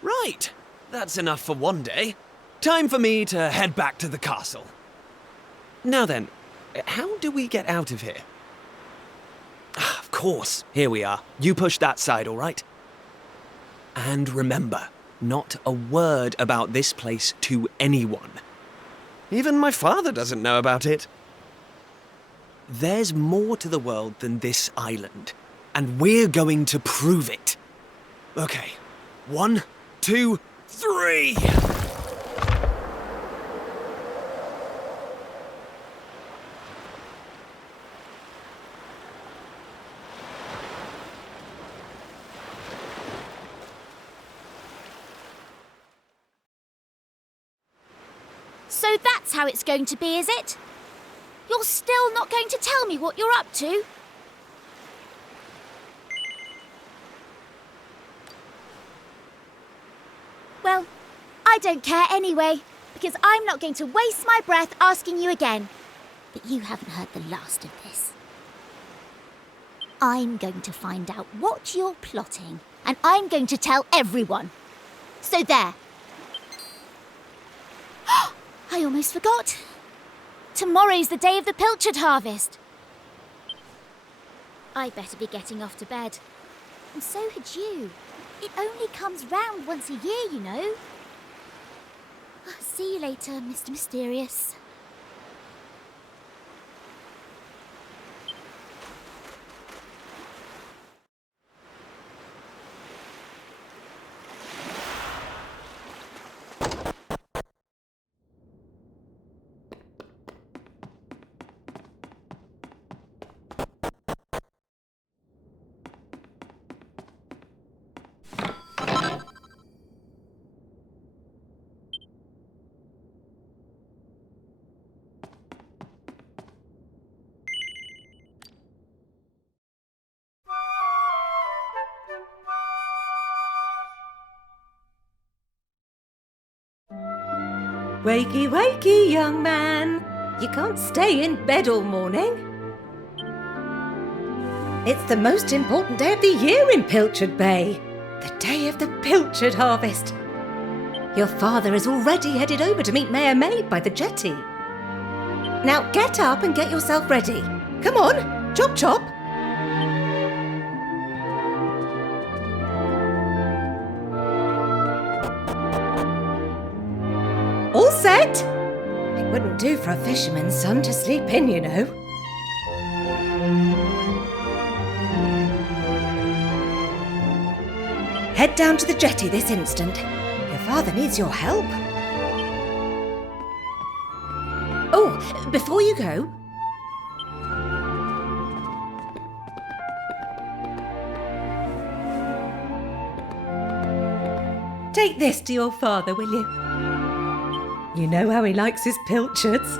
Right, that's enough for one day. Time for me to head back to the castle. Now then, how do we get out of here? Ah, of course, here we are. You push that side, all right? And remember, not a word about this place to anyone. Even my father doesn't know about it. There's more to the world than this island, and we're going to prove it. Okay, 1, 2, 3! So that's how it's going to be, is it? You're still not going to tell me what you're up to? Well, I don't care anyway, because I'm not going to waste my breath asking you again. But you haven't heard the last of this. I'm going to find out what you're plotting, and I'm going to tell everyone. So there. I almost forgot. Tomorrow's the day of the pilchard harvest. I'd better be getting off to bed. And so had you. It only comes round once a year, you know. See you later, Mr. Mysterious. Wakey, wakey, young man. You can't stay in bed all morning. It's the most important day of the year in Pilchard Bay. The day of the pilchard harvest. Your father is already headed over to meet Mayor Maid by the jetty. Now get up and get yourself ready. Come on, chop chop. All set? It wouldn't do for a fisherman's son to sleep in, you know. Head down to the jetty this instant. Your father needs your help. Oh, before you go... take this to your father, will you? You know how he likes his pilchards.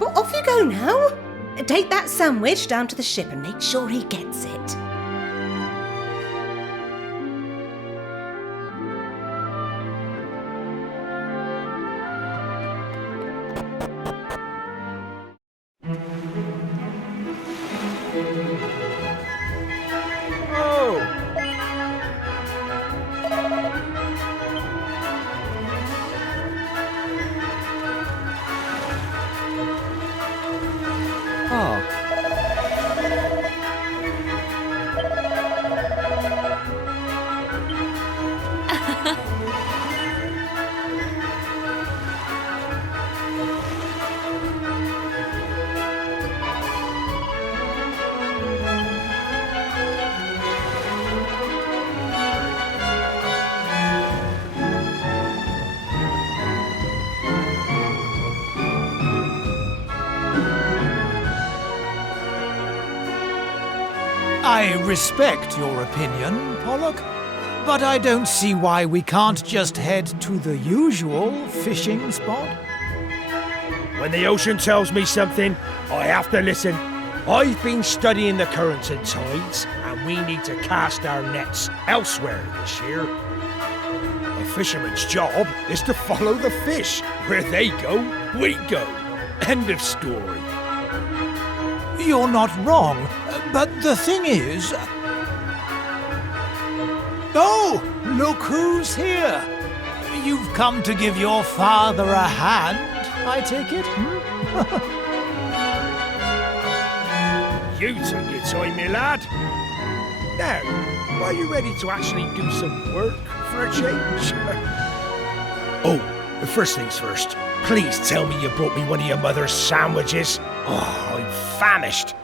Well, off you go now. Take that sandwich down to the ship and make sure he gets it. I respect your opinion, Pollock, But I don't see why we can't just head to the usual fishing spot. When the ocean tells me something, I have to listen. I've been studying the currents and tides, and we need to cast our nets elsewhere this year. A fisherman's job is to follow the fish. Where they go, we go. End of story. You're not wrong, but the thing is... Oh, look who's here. You've come to give your father a hand, I take it? You took your time, my lad. Now, are you ready to actually do some work for a change? Oh, first things first. Please tell me you brought me one of your mother's sandwiches. Oh, I'm famished.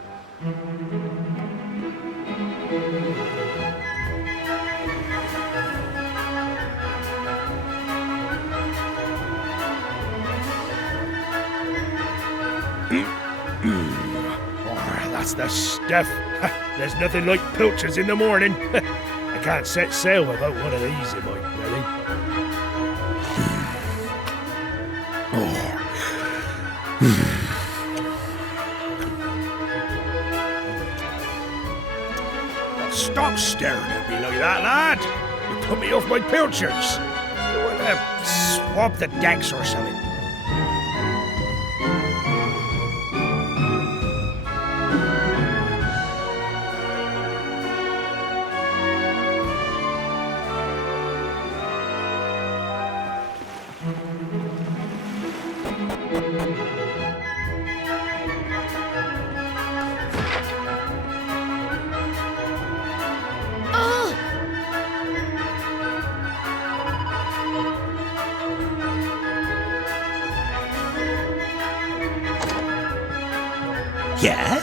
That's the stuff. There's nothing like pilchards in the morning. I can't set sail without one of these in my belly. Oh, stop staring at me like that, lad. You put me off my pilchards. You want to swab the decks or something? Yes?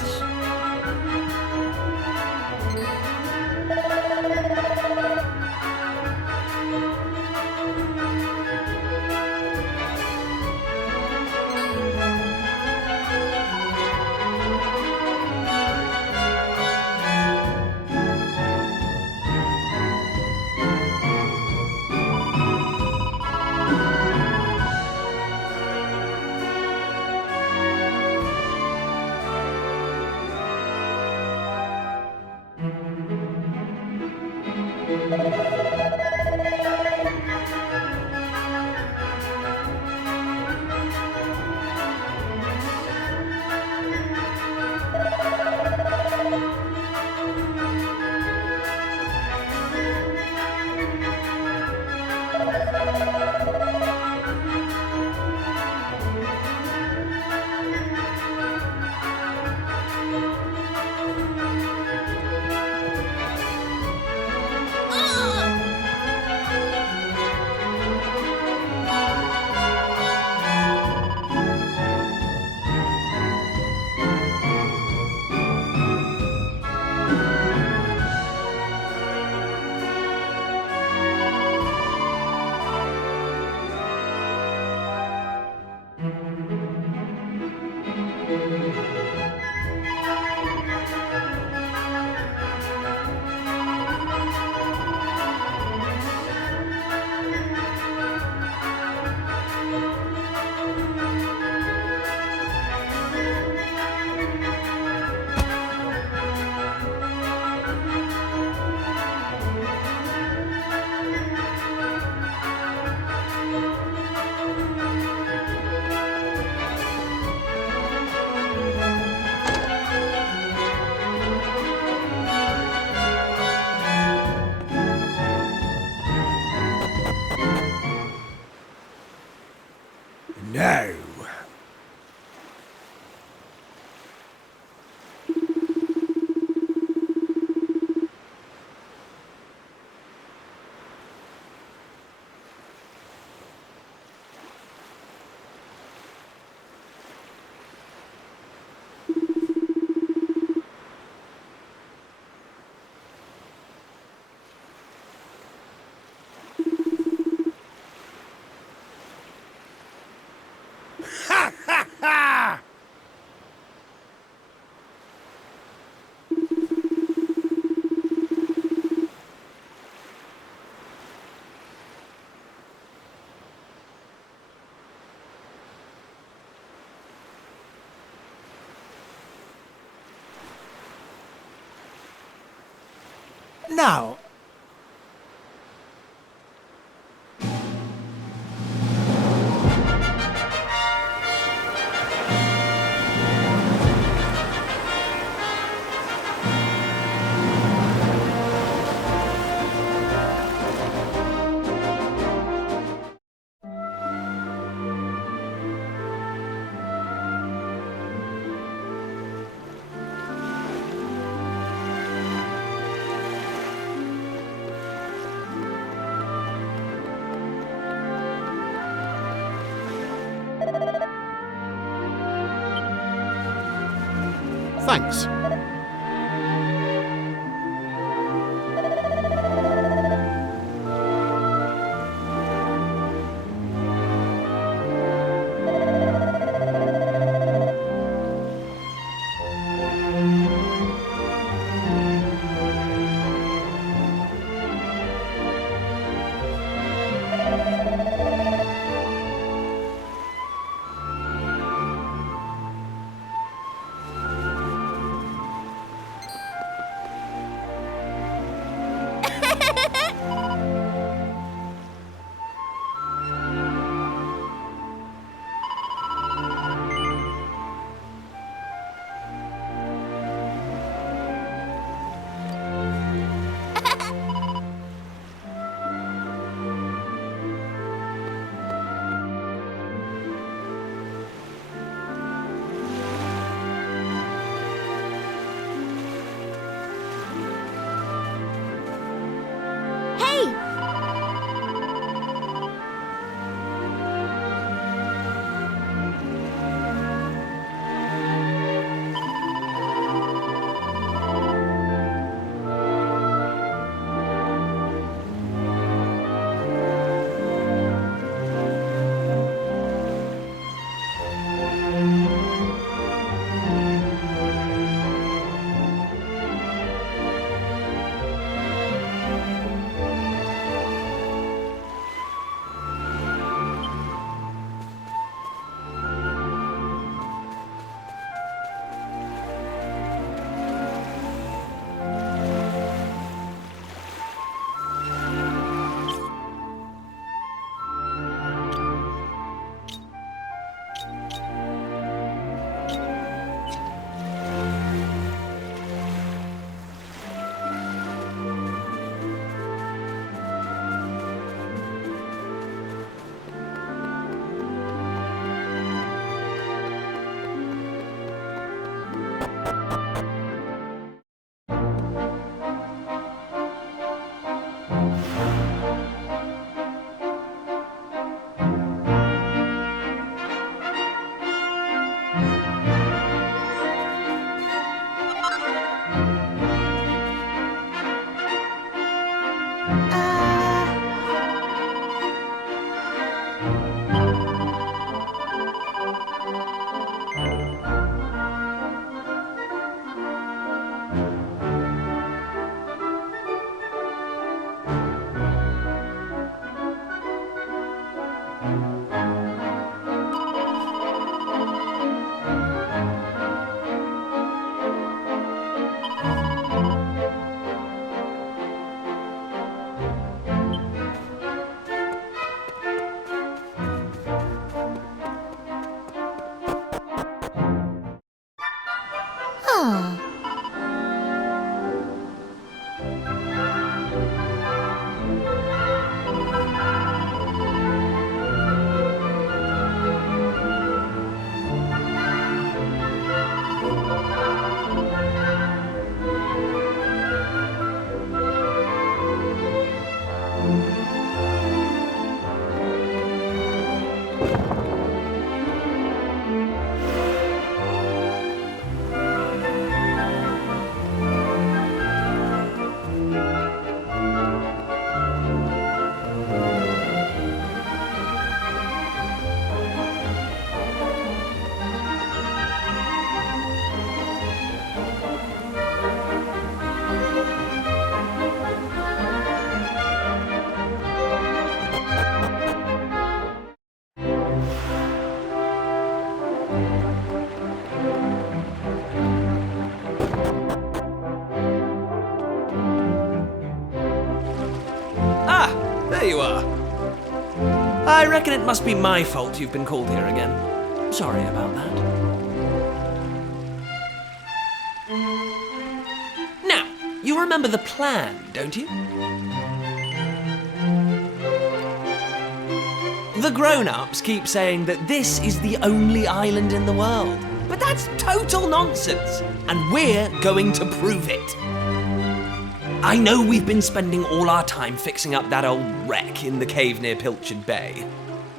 No. Now, Thanks. there you are. I reckon it must be my fault you've been called here again. Sorry about that. Now, you remember the plan, don't you? The grown-ups keep saying that this is the only island in the world. But that's total nonsense, and we're going to prove it. I know we've been spending all our time fixing up that old wreck in the cave near Pilchard Bay,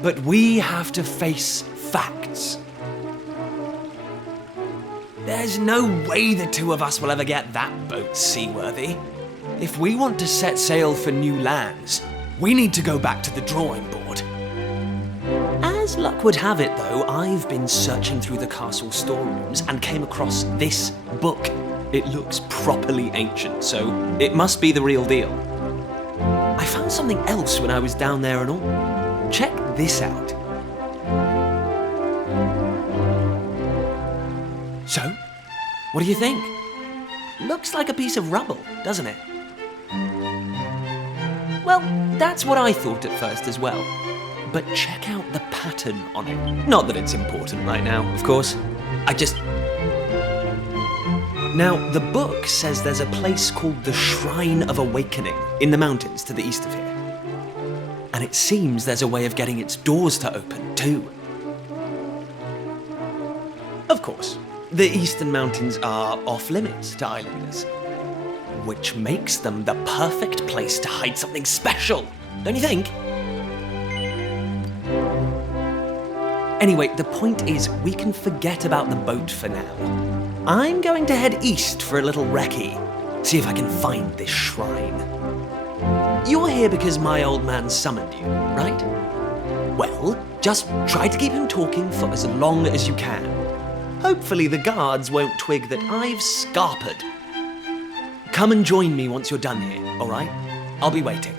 but we have to face facts. There's no way the two of us will ever get that boat seaworthy. If we want to set sail for new lands, we need to go back to the drawing board. As luck would have it, though, I've been searching through the castle storerooms and came across this book. It looks properly ancient, so it must be the real deal. I found something else when I was down there and all. Check this out. So, what do you think? Looks like a piece of rubble, doesn't it? Well, that's what I thought at first as well. But check out the pattern on it. Not that it's important right now, of course. Now, the book says there's a place called the Shrine of Awakening in the mountains to the east of here. And it seems there's a way of getting its doors to open, too. Of course, the eastern mountains are off-limits to islanders, which makes them the perfect place to hide something special, don't you think? Anyway, the point is, we can forget about the boat for now. I'm going to head east for a little recce, see if I can find this shrine. You're here because my old man summoned you, right? Well, just try to keep him talking for as long as you can. Hopefully the guards won't twig that I've scarpered. Come and join me once you're done here, all right? I'll be waiting.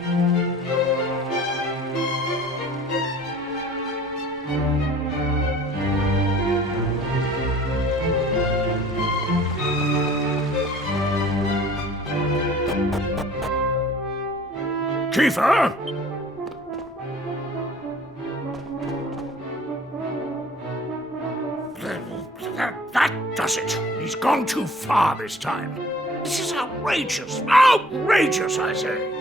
Kiefer! That does it. He's gone too far this time. This is outrageous. Outrageous, I say.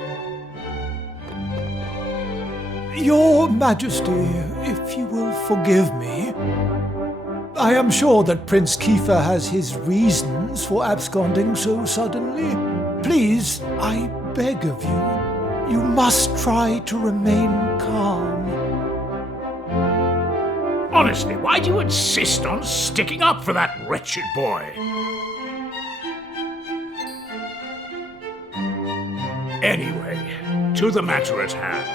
Your Majesty, if you will forgive me, I am sure that Prince Kiefer has his reasons for absconding so suddenly. Please, I beg of you, you must try to remain calm. Honestly, why do you insist on sticking up for that wretched boy? Anyway, to the matter at hand.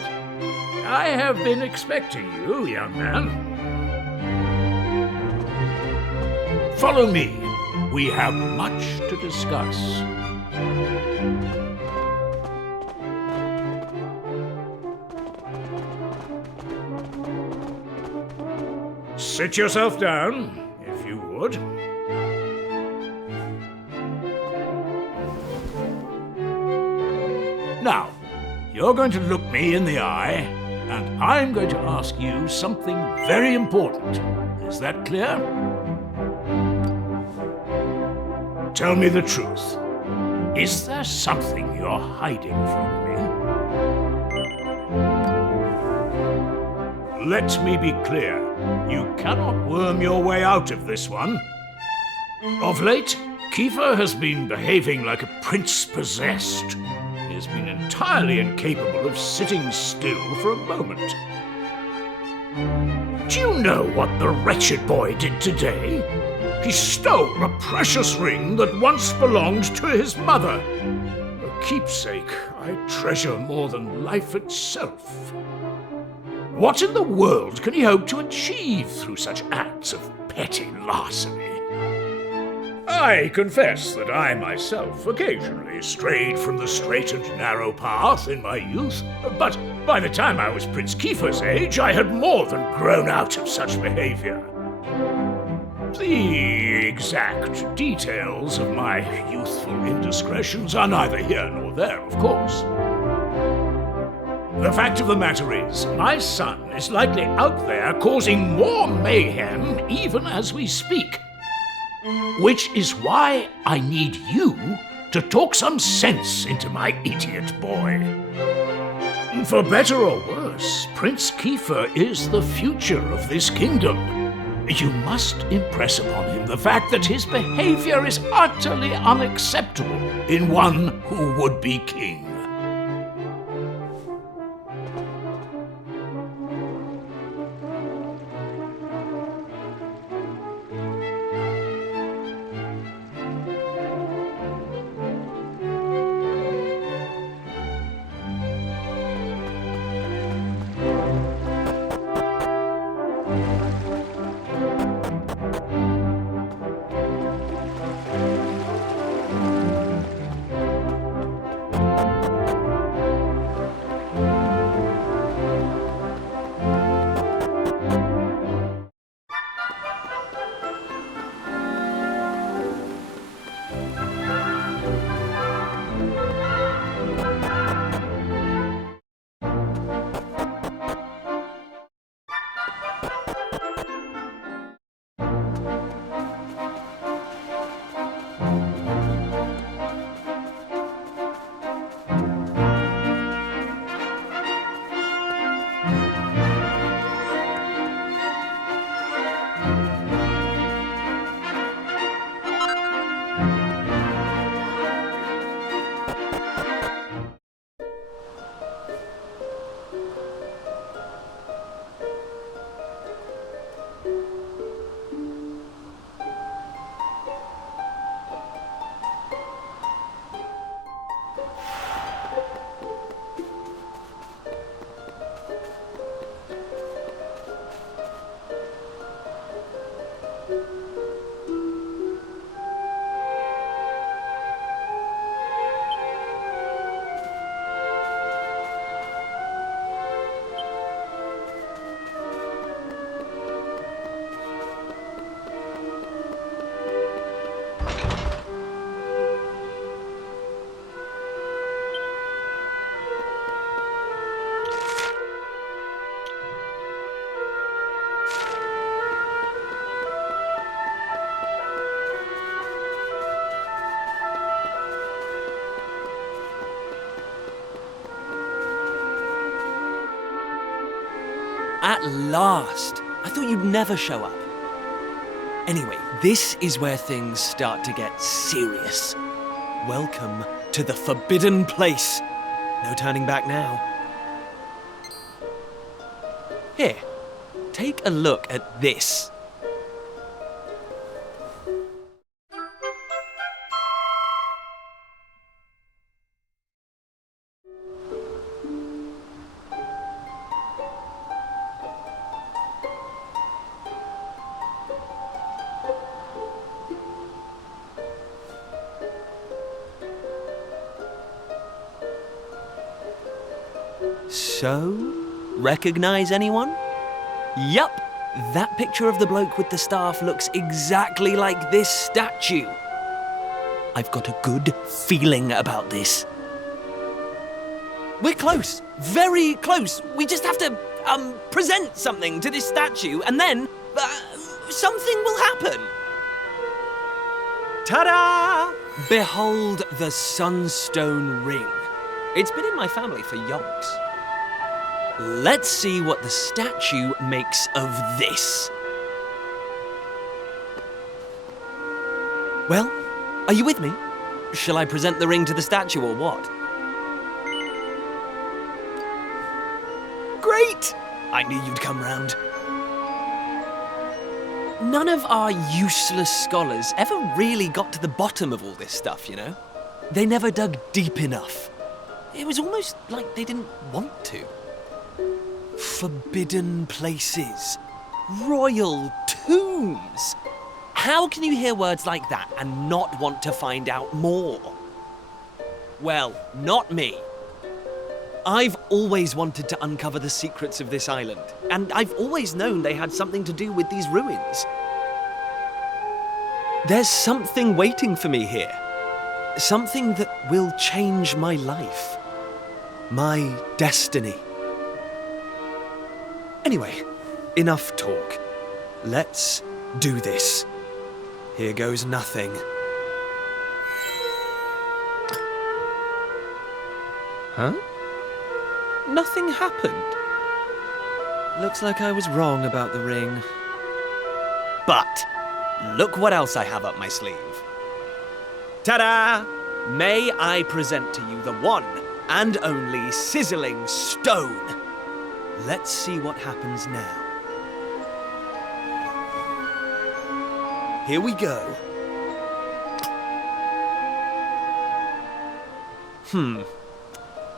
I have been expecting you, young man. Follow me. We have much to discuss. Sit yourself down, if you would. Now, you're going to look me in the eye, and I'm going to ask you something very important. Is that clear? Tell me the truth. Is there something you're hiding from me? Let me be clear. You cannot worm your way out of this one. Of late, Kiefer has been behaving like a prince possessed. He has been entirely incapable of sitting still for a moment. Do you know what the wretched boy did today? He stole a precious ring that once belonged to his mother. A keepsake I treasure more than life itself. What in the world can he hope to achieve through such acts of petty larceny? I confess that I myself occasionally strayed from the straight and narrow path in my youth, but by the time I was Prince Kiefer's age, I had more than grown out of such behavior. The exact details of my youthful indiscretions are neither here nor there, of course. The fact of the matter is, my son is likely out there causing more mayhem even as we speak. Which is why I need you to talk some sense into my idiot boy. For better or worse, Prince Kiefer is the future of this kingdom. You must impress upon him the fact that his behavior is utterly unacceptable in one who would be king. At last! I thought you'd never show up. Anyway, this is where things start to get serious. Welcome to the forbidden place. No turning back now. Here, take a look at this. So, recognize anyone? Yup, that picture of the bloke with the staff looks exactly like this statue. I've got a good feeling about this. We're close, very close. We just have to, present something to this statue and then, something will happen. Ta-da! Behold the Sunstone Ring. It's been in my family for yonks. Let's see what the statue makes of this. Well, are you with me? Shall I present the ring to the statue or what? Great! I knew you'd come round. None of our useless scholars ever really got to the bottom of all this stuff, you know? They never dug deep enough. It was almost like they didn't want to. Forbidden places. Royal tombs. How can you hear words like that and not want to find out more? Well, not me. I've always wanted to uncover the secrets of this island, and I've always known they had something to do with these ruins. There's something waiting for me here. Something that will change my life. My destiny. Anyway, enough talk. Let's do this. Here goes nothing. Huh? Nothing happened. Looks like I was wrong about the ring. But look what else I have up my sleeve. Ta-da! May I present to you the one and only sizzling stone. Let's see what happens now. Here we go.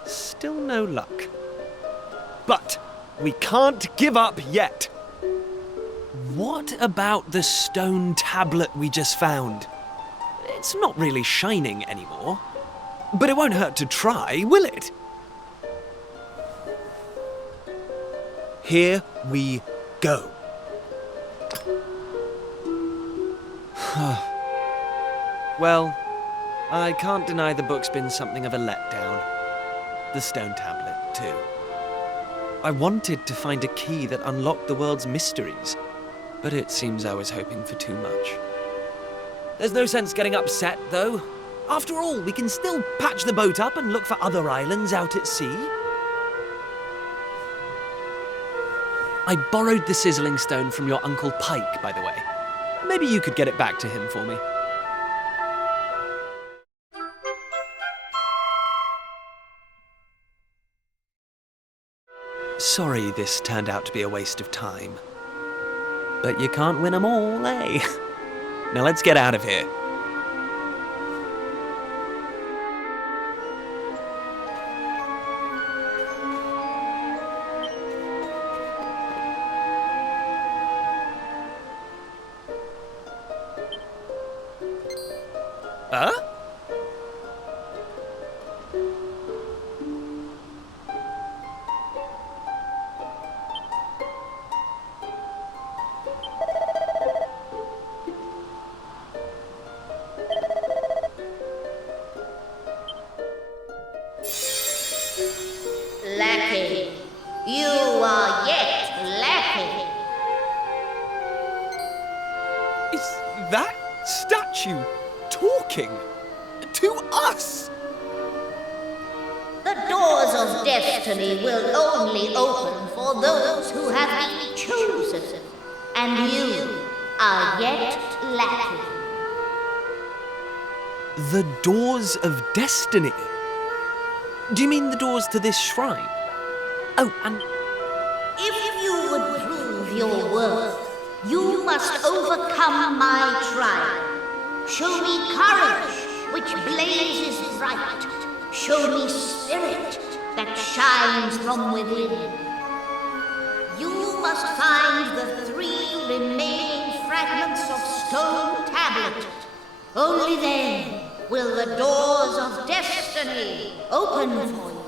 Still no luck. But we can't give up yet. What about the stone tablet we just found? It's not really shining anymore. But it won't hurt to try, will it? Here we go. Well, I can't deny the book's been something of a letdown. The stone tablet, too. I wanted to find a key that unlocked the world's mysteries, but it seems I was hoping for too much. There's no sense getting upset, though. After all, we can still patch the boat up and look for other islands out at sea. I borrowed the sizzling stone from your Uncle Pike, by the way. Maybe you could get it back to him for me. Sorry this turned out to be a waste of time. But you can't win 'em all, eh? Now let's get out of here. Huh? Lackey, you are yet lacking. Is that statue talking to us? The doors of destiny will only open for those who have been chosen, and you are yet lacking. The doors of destiny? Do you mean the doors to this shrine? Oh, and If you would prove your worth, you must overcome my trial. Show me courage, which blazes bright. Show me spirit that shines from within. You must find the 3 remaining fragments of stone tablet. Only then will the doors of destiny open for you.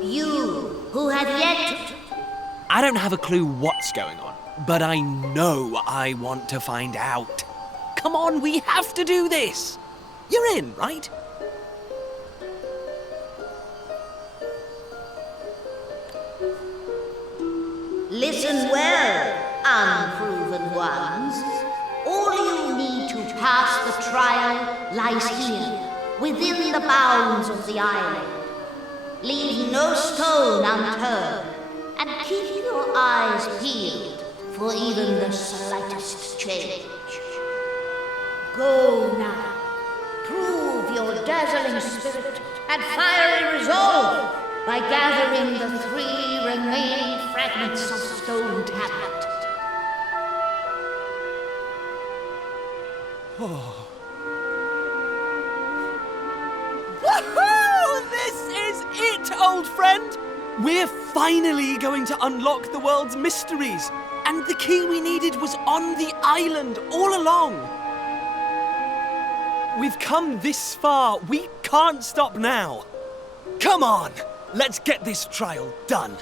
You who have yet to... I don't have a clue what's going on, but I know I want to find out. Come on, we have to do this. You're in, right? Listen well, unproven ones. All you need to pass the trial lies here, within the bounds of the island. Leave no stone unturned, and keep your eyes peeled for even the slightest change. Go now. Prove your dazzling spirit and fiery resolve by gathering the 3 remaining fragments of stone tablet. Woohoo! This is it, old friend! We're finally going to unlock the world's mysteries, and the key we needed was on the island all along. We've come this far. We can't stop now. Come on, let's get this trial done.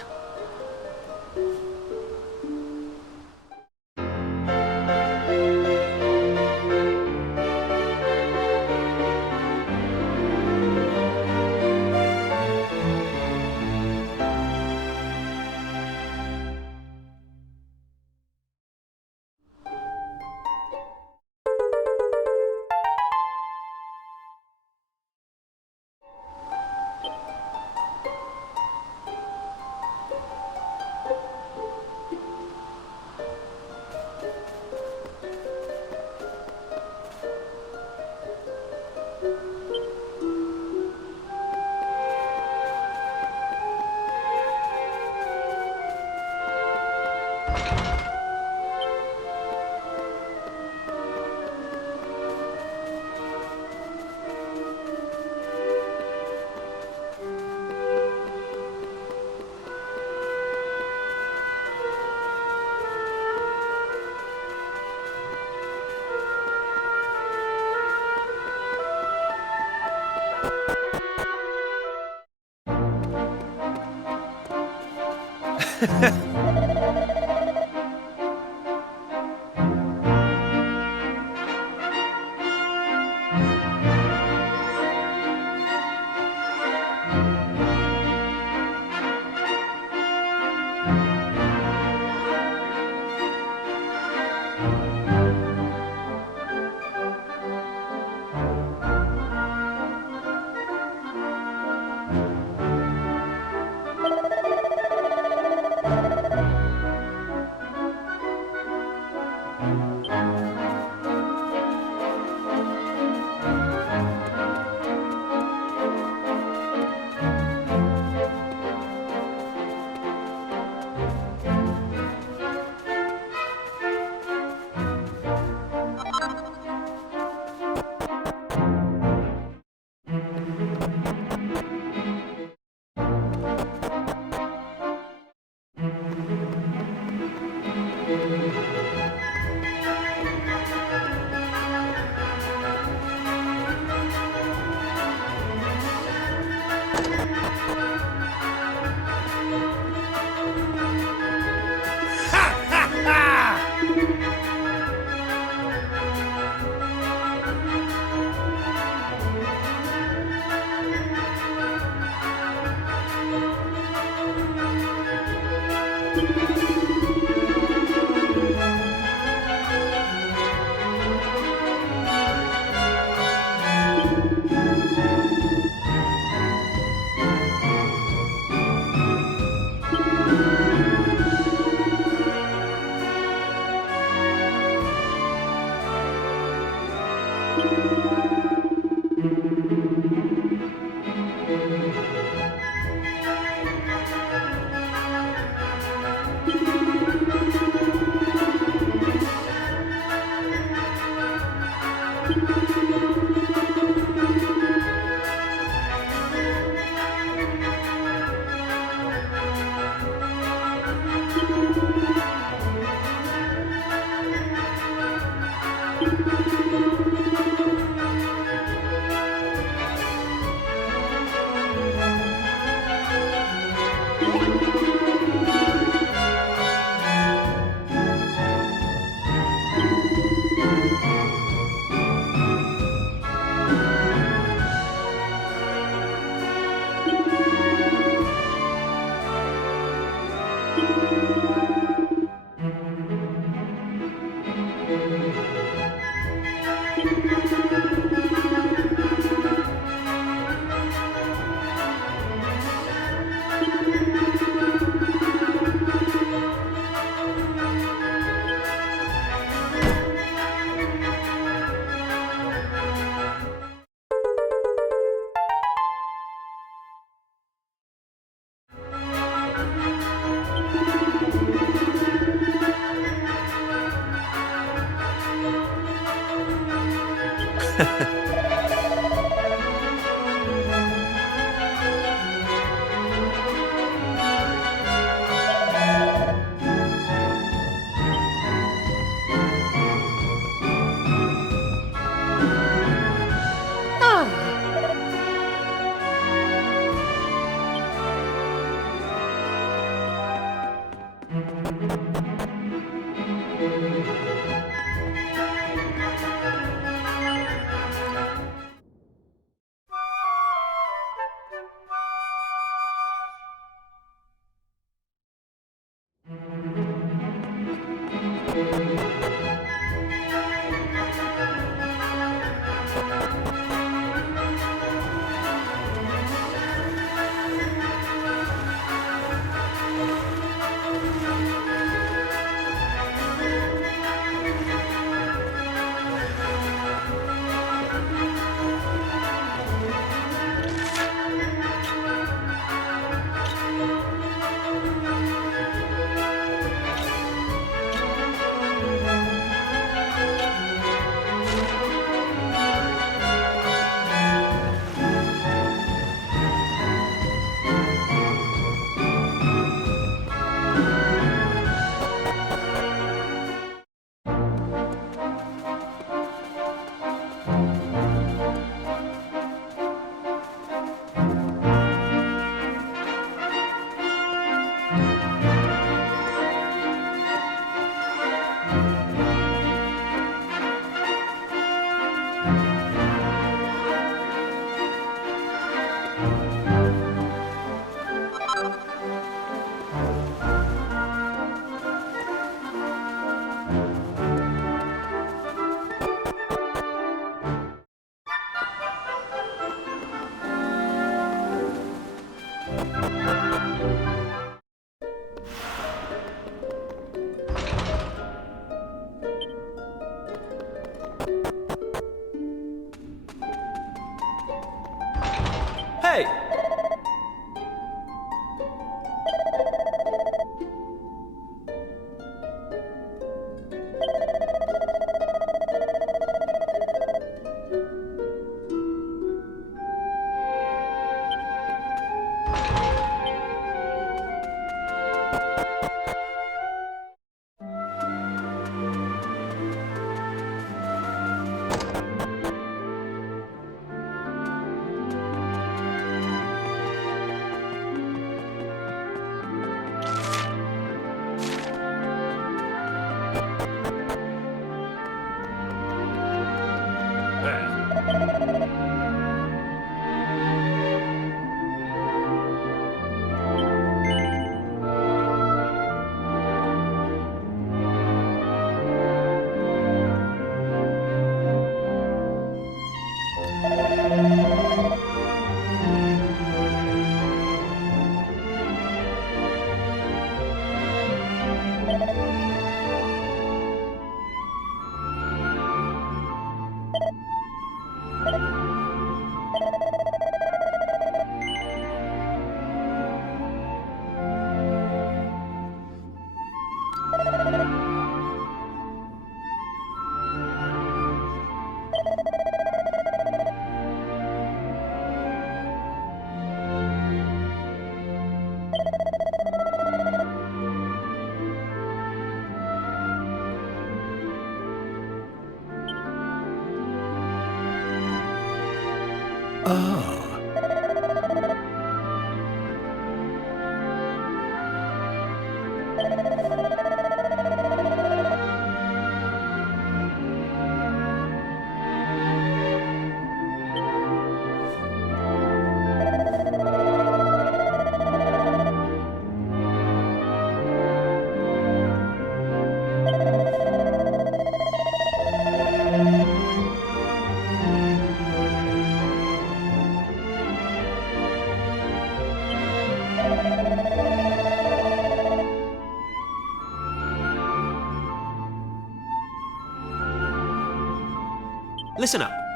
Listen up.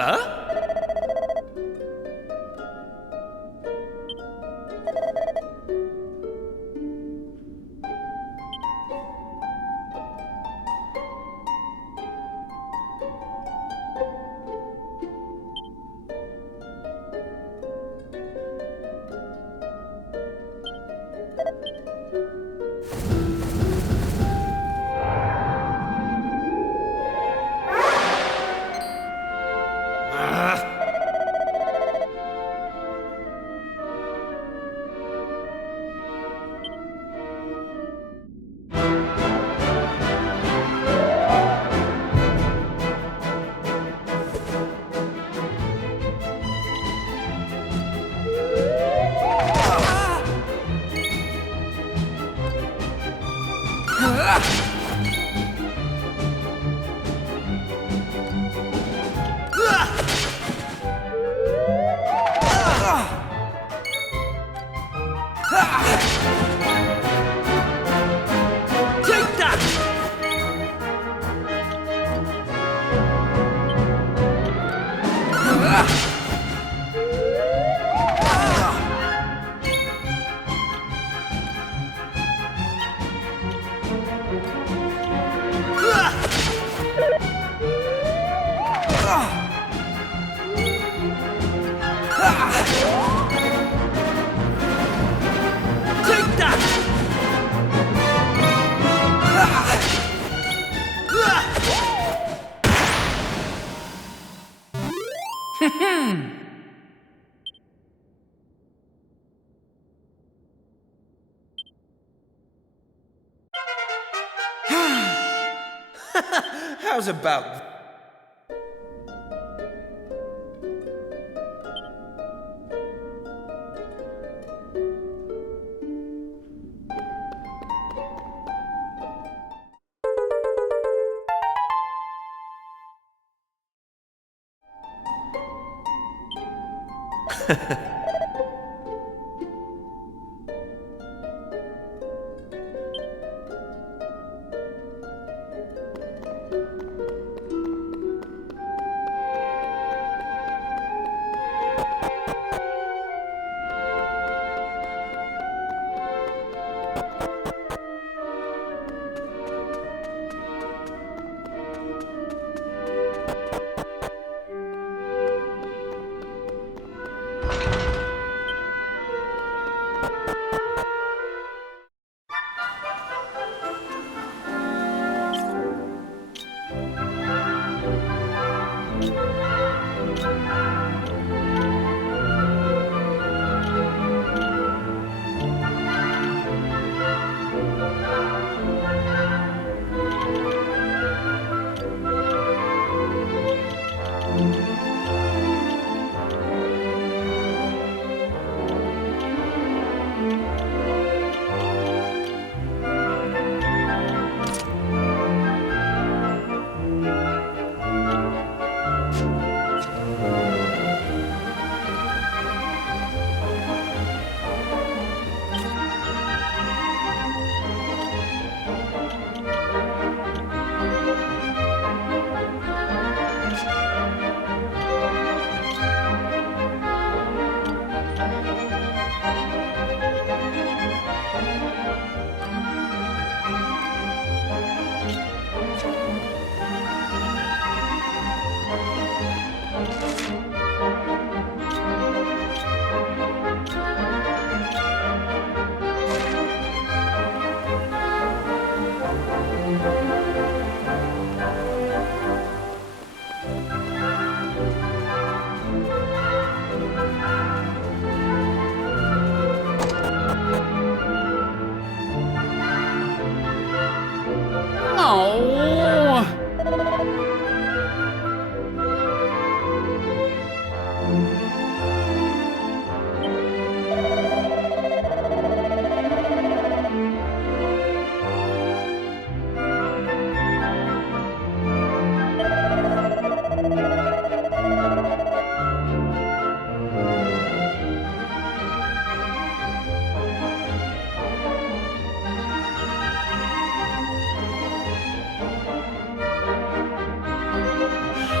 Huh? Take that! Take that! How's about...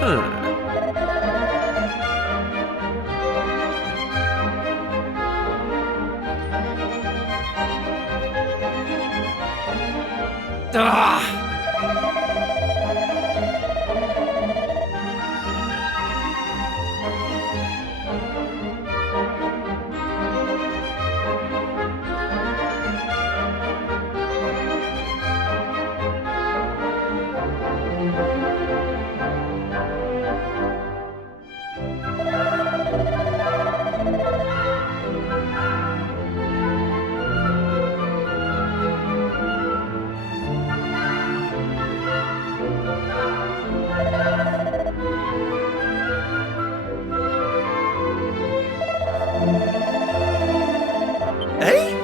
Huh. Ah! Eh?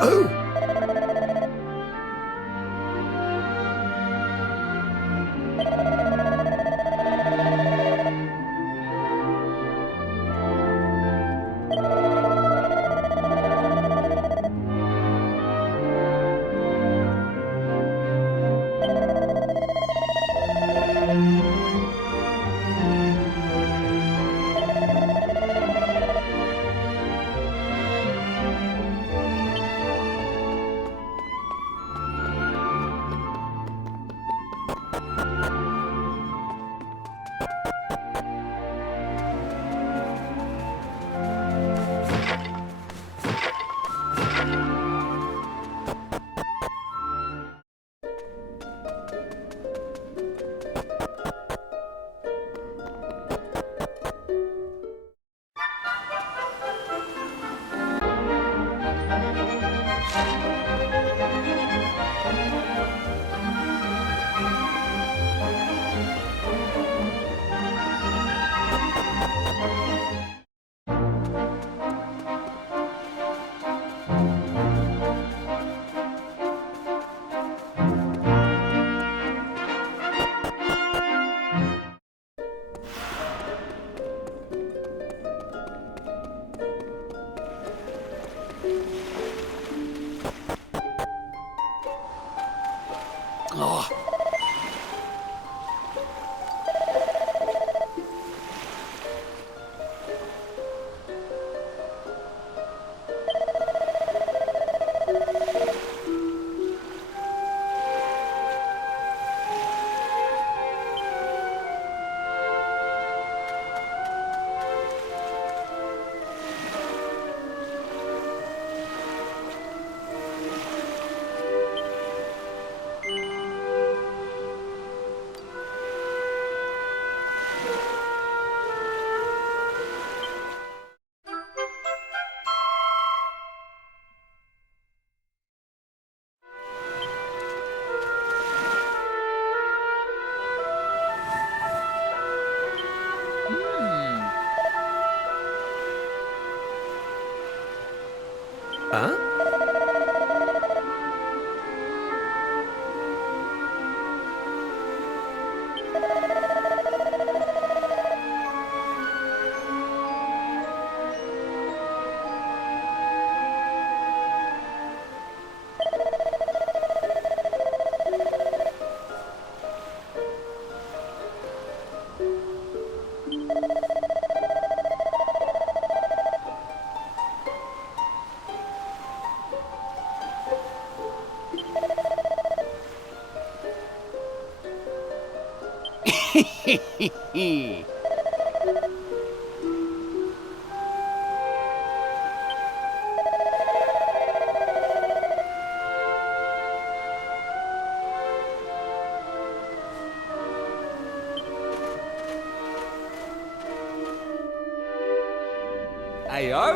Oh! Ayo?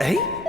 Eh?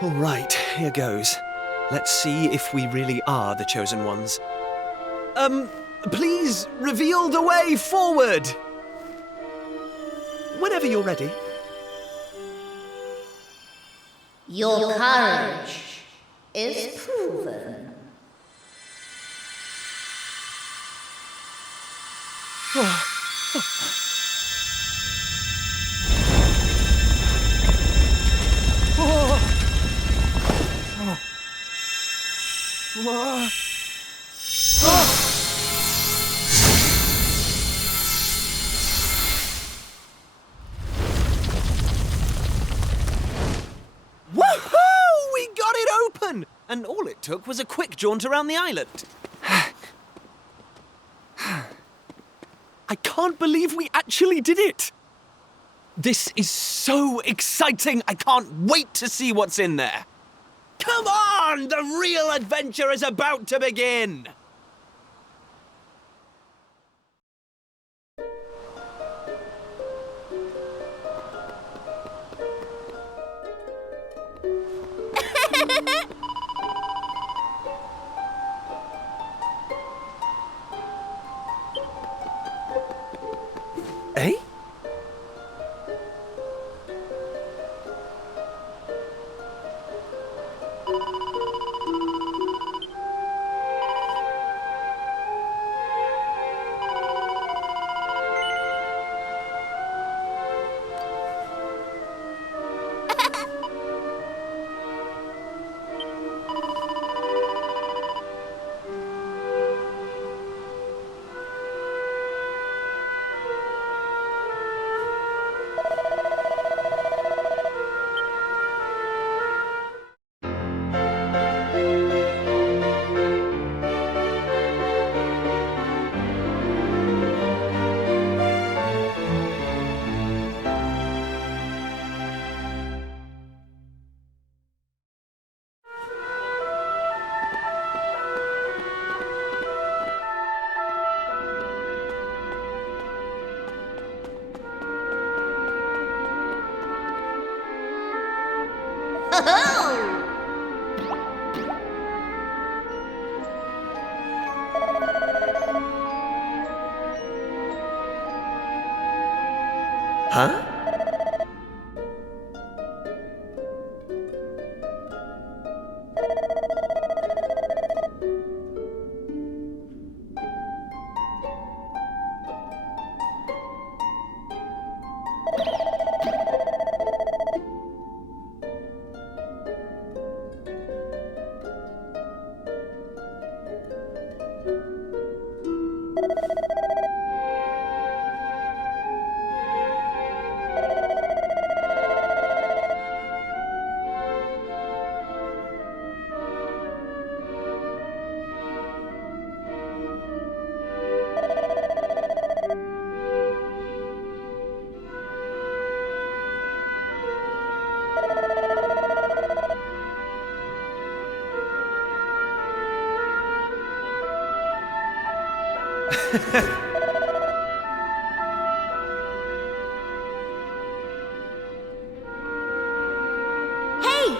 All right, here goes. Let's see if we really are the chosen ones. Please reveal the way forward! Whenever you're ready. Your courage is proven. Woohoo! We got it open! And all it took was a quick jaunt around the island. I can't believe we actually did it! This is so exciting! I can't wait to see what's in there! Come on! The real adventure is about to begin! Eh? Huh? Hey!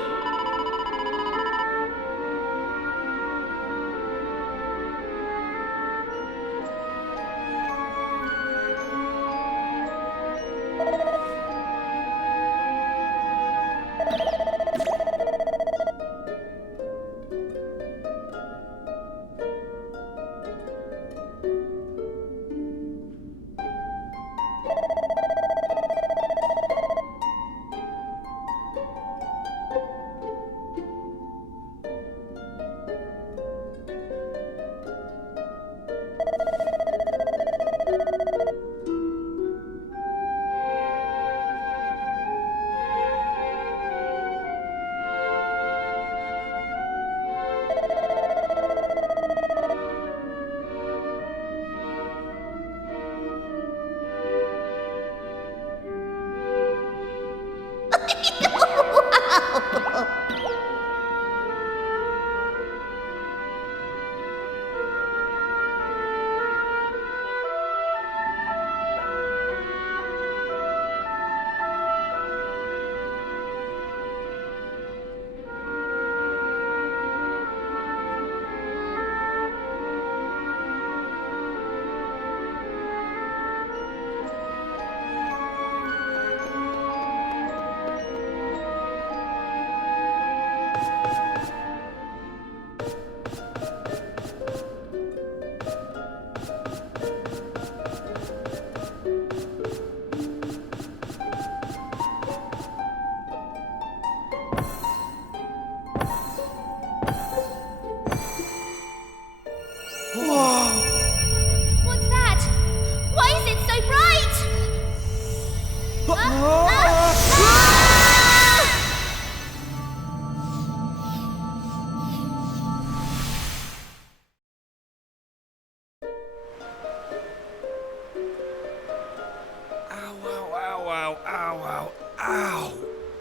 Ow!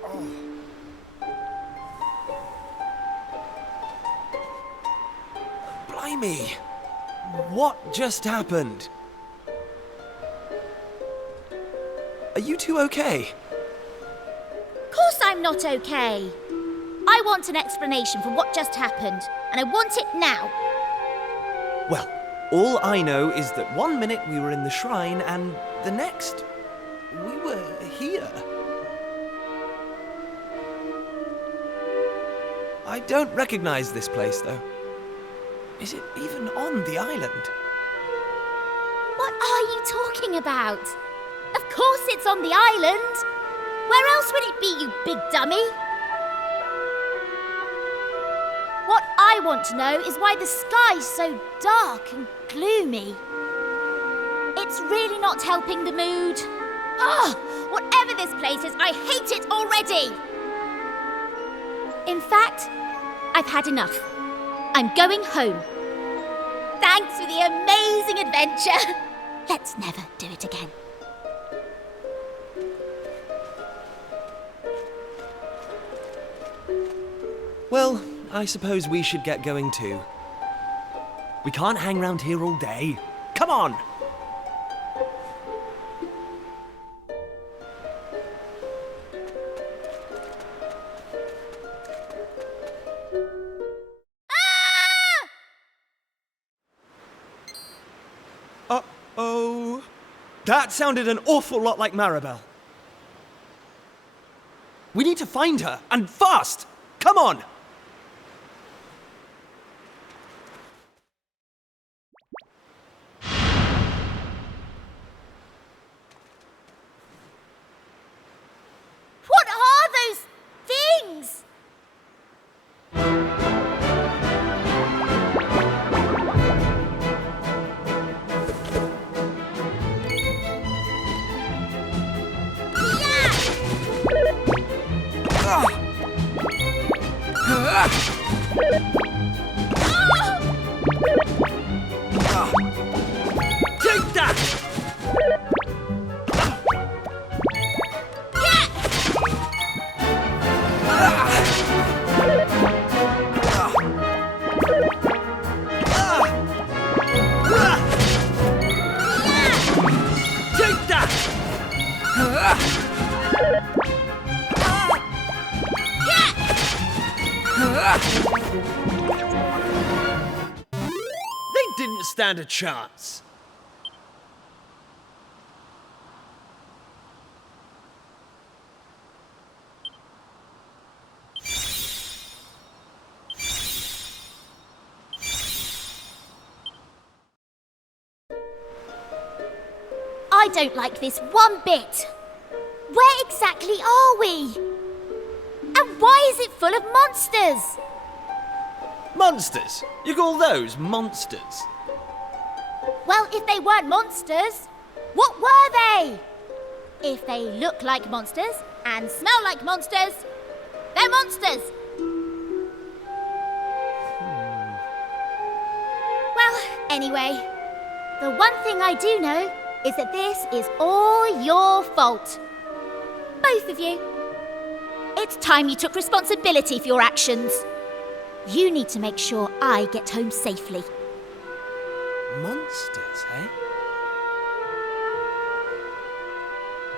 Oh. Blimey! What just happened? Are you two okay? Of course I'm not okay. I want an explanation for what just happened, and I want it now. Well, all I know is that 1 minute we were in the shrine, and the next, we were here. I don't recognize this place, though. Is it even on the island? What are you talking about? Of course it's on the island. Where else would it be, you big dummy? What I want to know is why the sky's so dark and gloomy. It's really not helping the mood. Ugh! Whatever this place is, I hate it already! In fact, I've had enough. I'm going home. Thanks for the amazing adventure. Let's never do it again. Well, I suppose we should get going too. We can't hang around here all day. Come on! Uh-oh. That sounded an awful lot like Maribel. We need to find her, and fast! Come on! What are those things? Take that! Take that! They didn't stand a chance. I don't like this one bit. Where exactly are we? And why is it full of monsters? Monsters? You call those monsters? Well, if they weren't monsters, what were they? If they look like monsters and smell like monsters, they're monsters. Well, anyway, the one thing I do know is that this is all your fault. Both of you. It's time you took responsibility for your actions. You need to make sure I get home safely. Monsters, eh?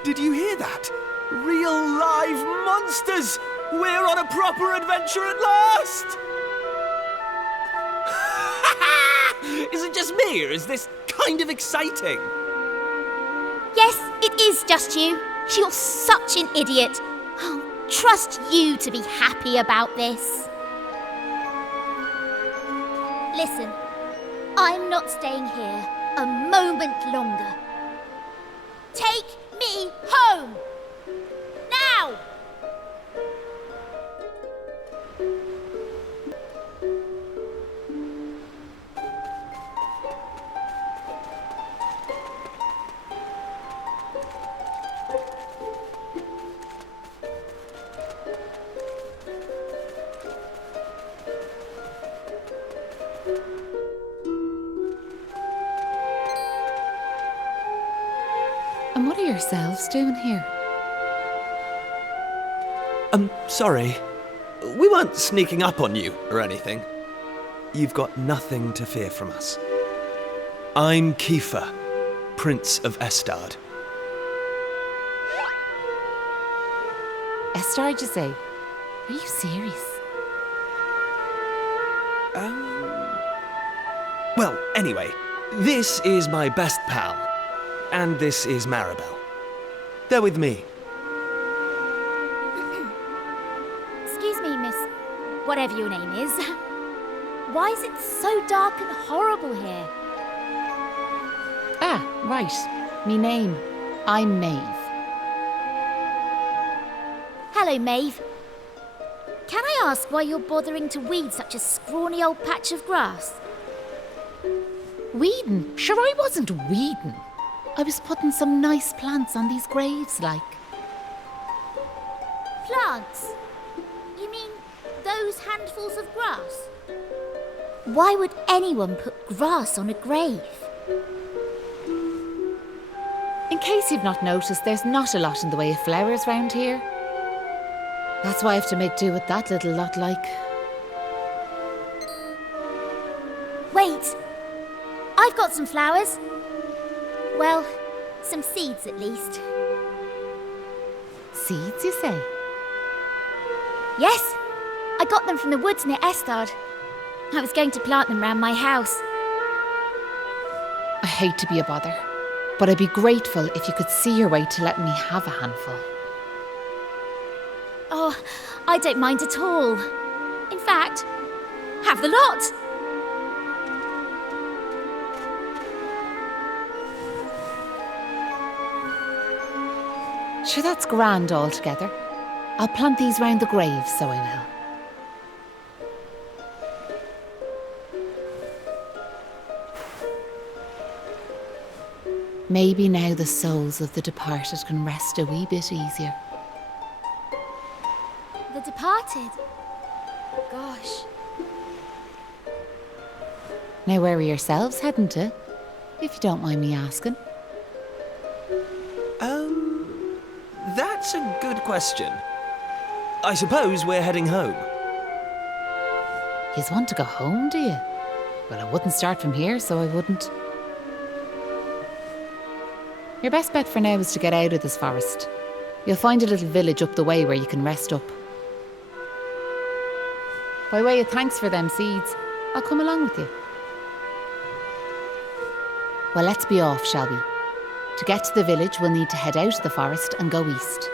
Did you hear that? Real live monsters! We're on a proper adventure at last! Is it just me, or is this kind of exciting? Yes, it is just you. You're such an idiot. I'll trust you to be happy about this. Listen, I'm not staying here a moment longer. Take me home! Now! And what are yourselves doing here? I'm sorry. We weren't sneaking up on you or anything. You've got nothing to fear from us. I'm Kiefer, Prince of Estard. Estard, you say? Are you serious? Well, anyway, this is my best pal. And this is Maribel. They're with me. Excuse me, miss. Whatever your name is. Why is it so dark and horrible here? Ah, right. Me name. I'm Maeve. Hello, Maeve. Can I ask why you're bothering to weed such a scrawny old patch of grass? Weeding? Sure, I wasn't weeding. I was putting some nice plants on these graves, like. Plants? You mean those handfuls of grass? Why would anyone put grass on a grave? In case you've not noticed, there's not a lot in the way of flowers round here. That's why I have to make do with that little lot, like. Wait! I've got some flowers. Well, some seeds at least. Seeds, you say? Yes, I got them from the woods near Estard. I was going to plant them round my house. I hate to be a bother, but I'd be grateful if you could see your way to let me have a handful. Oh, I don't mind at all. In fact, have the lot. Sure, that's grand altogether. I'll plant these round the grave, so I will. Maybe now the souls of the departed can rest a wee bit easier. The departed? Gosh. Now where are yourselves heading to? If you don't mind me asking. That's a good question. I suppose we're heading home. Yous want to go home, do you? Well, I wouldn't start from here, so I wouldn't. Your best bet for now is to get out of this forest. You'll find a little village up the way where you can rest up. By way of thanks for them seeds, I'll come along with you. Well, let's be off, shall we? To get to the village, we'll need to head out of the forest and go east.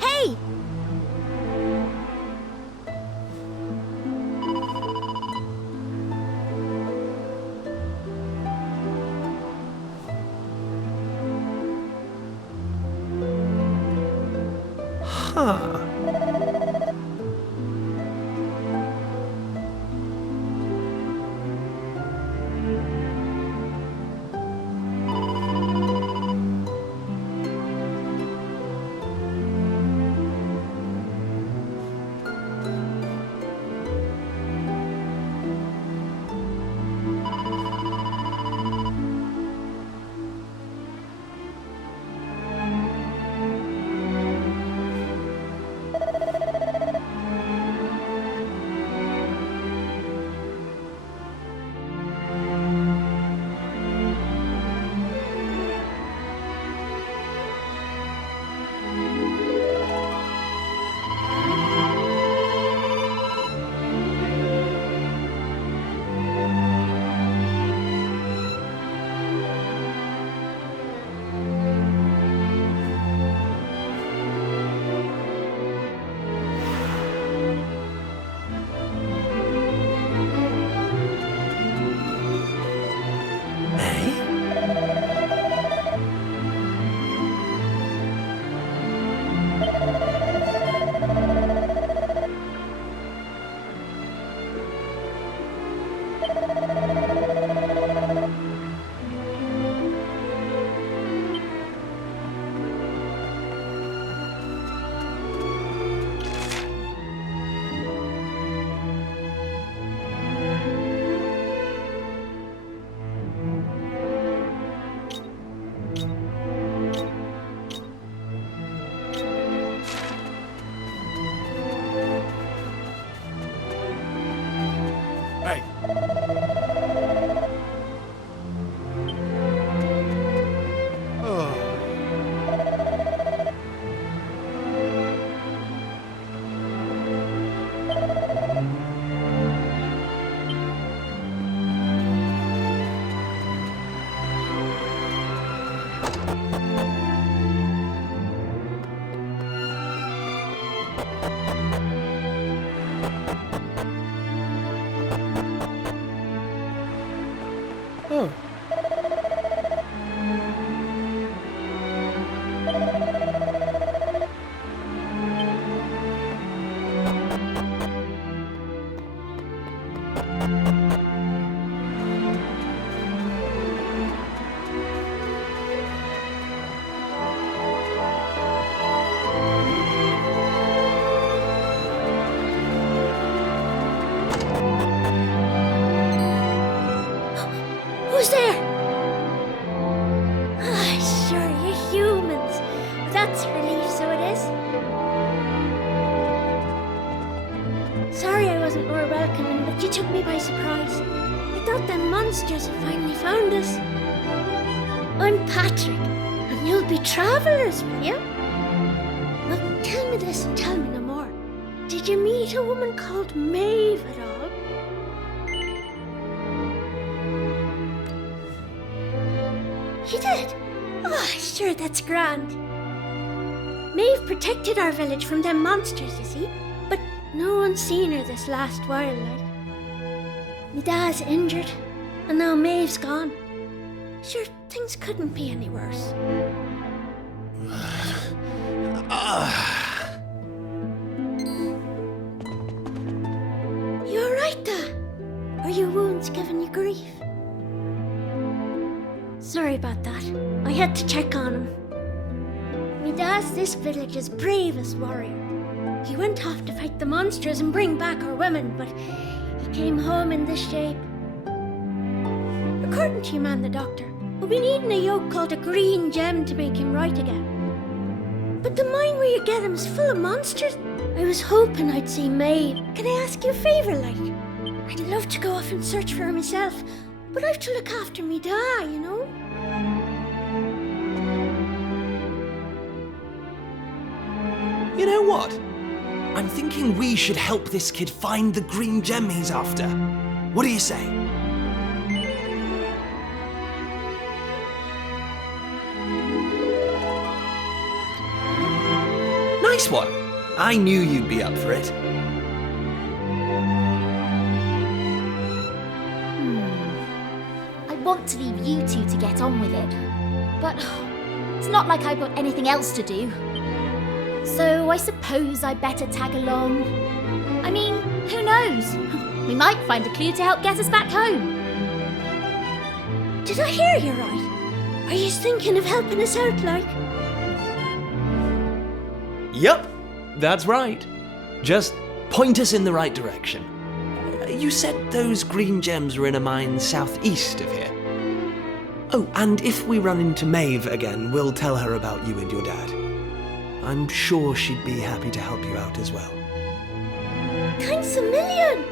Hey! Huh. Oh. Who's there? Ah, sure, you humans. That's a relief, so it is. Sorry I wasn't more welcoming, but you took me by surprise. I thought them monsters had finally found us. I'm Patrick, and you'll be travellers, will you? Now tell me this and tell me no more. Did you meet a woman called Maeve at all? You did? Oh, sure, that's grand. Maeve protected our village from them monsters, you see. But no one's seen her this last while, like. Me dad's injured, and now Maeve's gone. Sure, things couldn't be any worse. You alright, Da? Are your wounds giving you grief? Sorry about that. I had to check on him. Me dad's this village's bravest warrior. He went off to fight the monsters and bring back our women, but he came home in this shape. According to your man, the doctor, we'll be needing a yoke called a green gem to make him right again. But the mine where you get him is full of monsters. I was hoping I'd see Maeve. Can I ask you a favour, like? I'd love to go off and search for her myself, but I've to look after me da, you know? You know what? I'm thinking we should help this kid find the green gem he's after. What do you say? Nice one. I knew you'd be up for it. I want to leave you two to get on with it, but it's not like I've got anything else to do. So I suppose I better tag along. I mean, who knows? We might find a clue to help get us back home. Did I hear you right? Are you thinking of helping us out, like? Yup, that's right. Just point us in the right direction. You said those green gems were in a mine southeast of here. Oh, and if we run into Maeve again, we'll tell her about you and your dad. I'm sure she'd be happy to help you out as well. Thanks a million!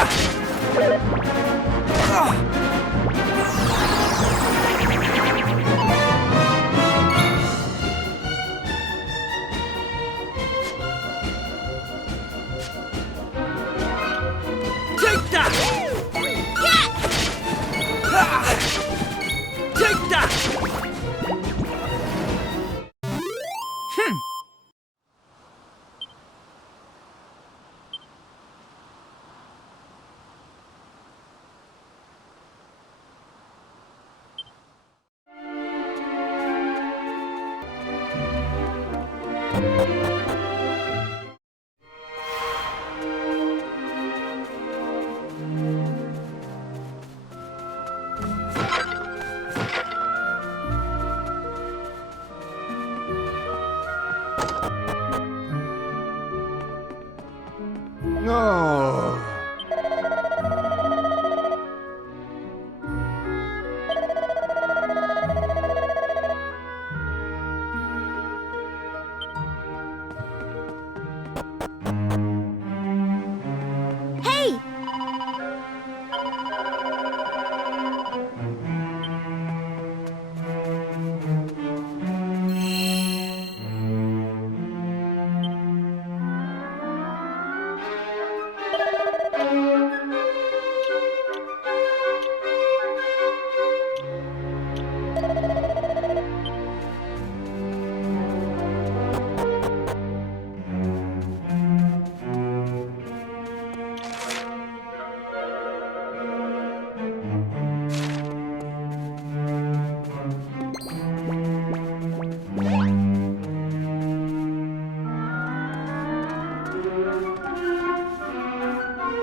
Take that! Take that! No. Hey!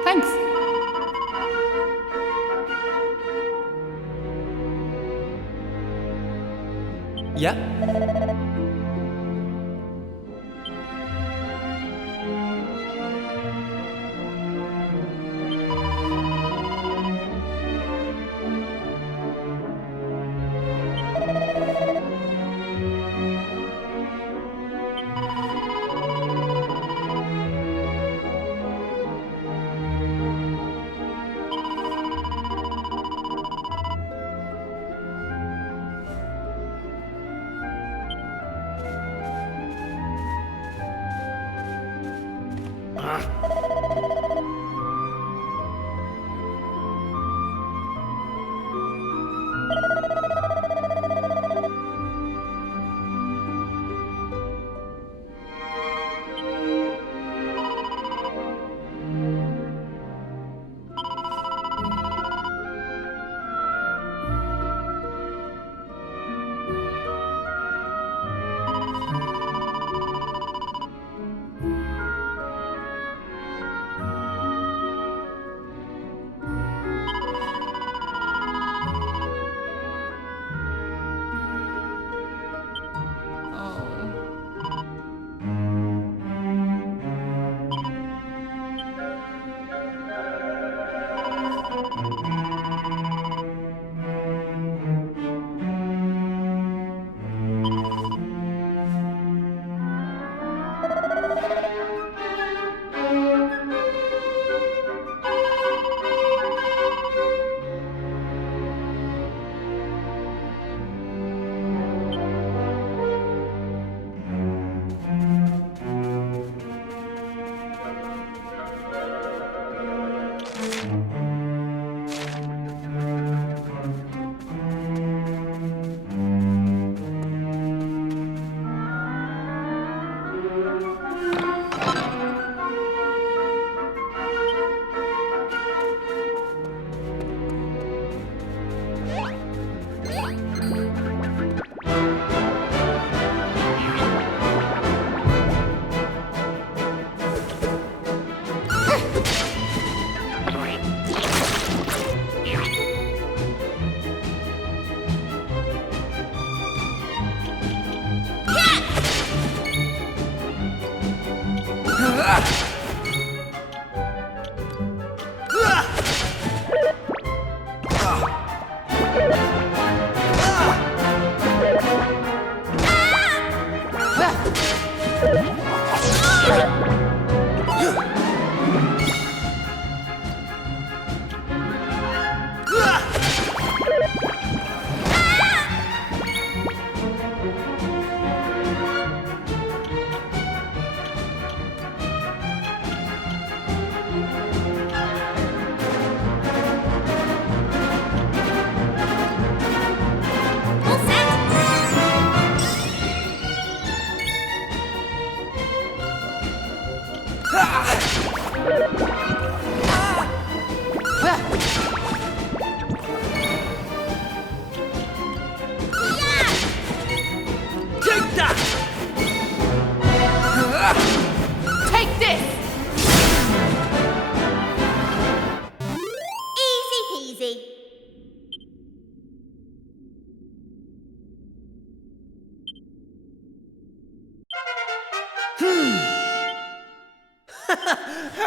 Thanks. Yeah?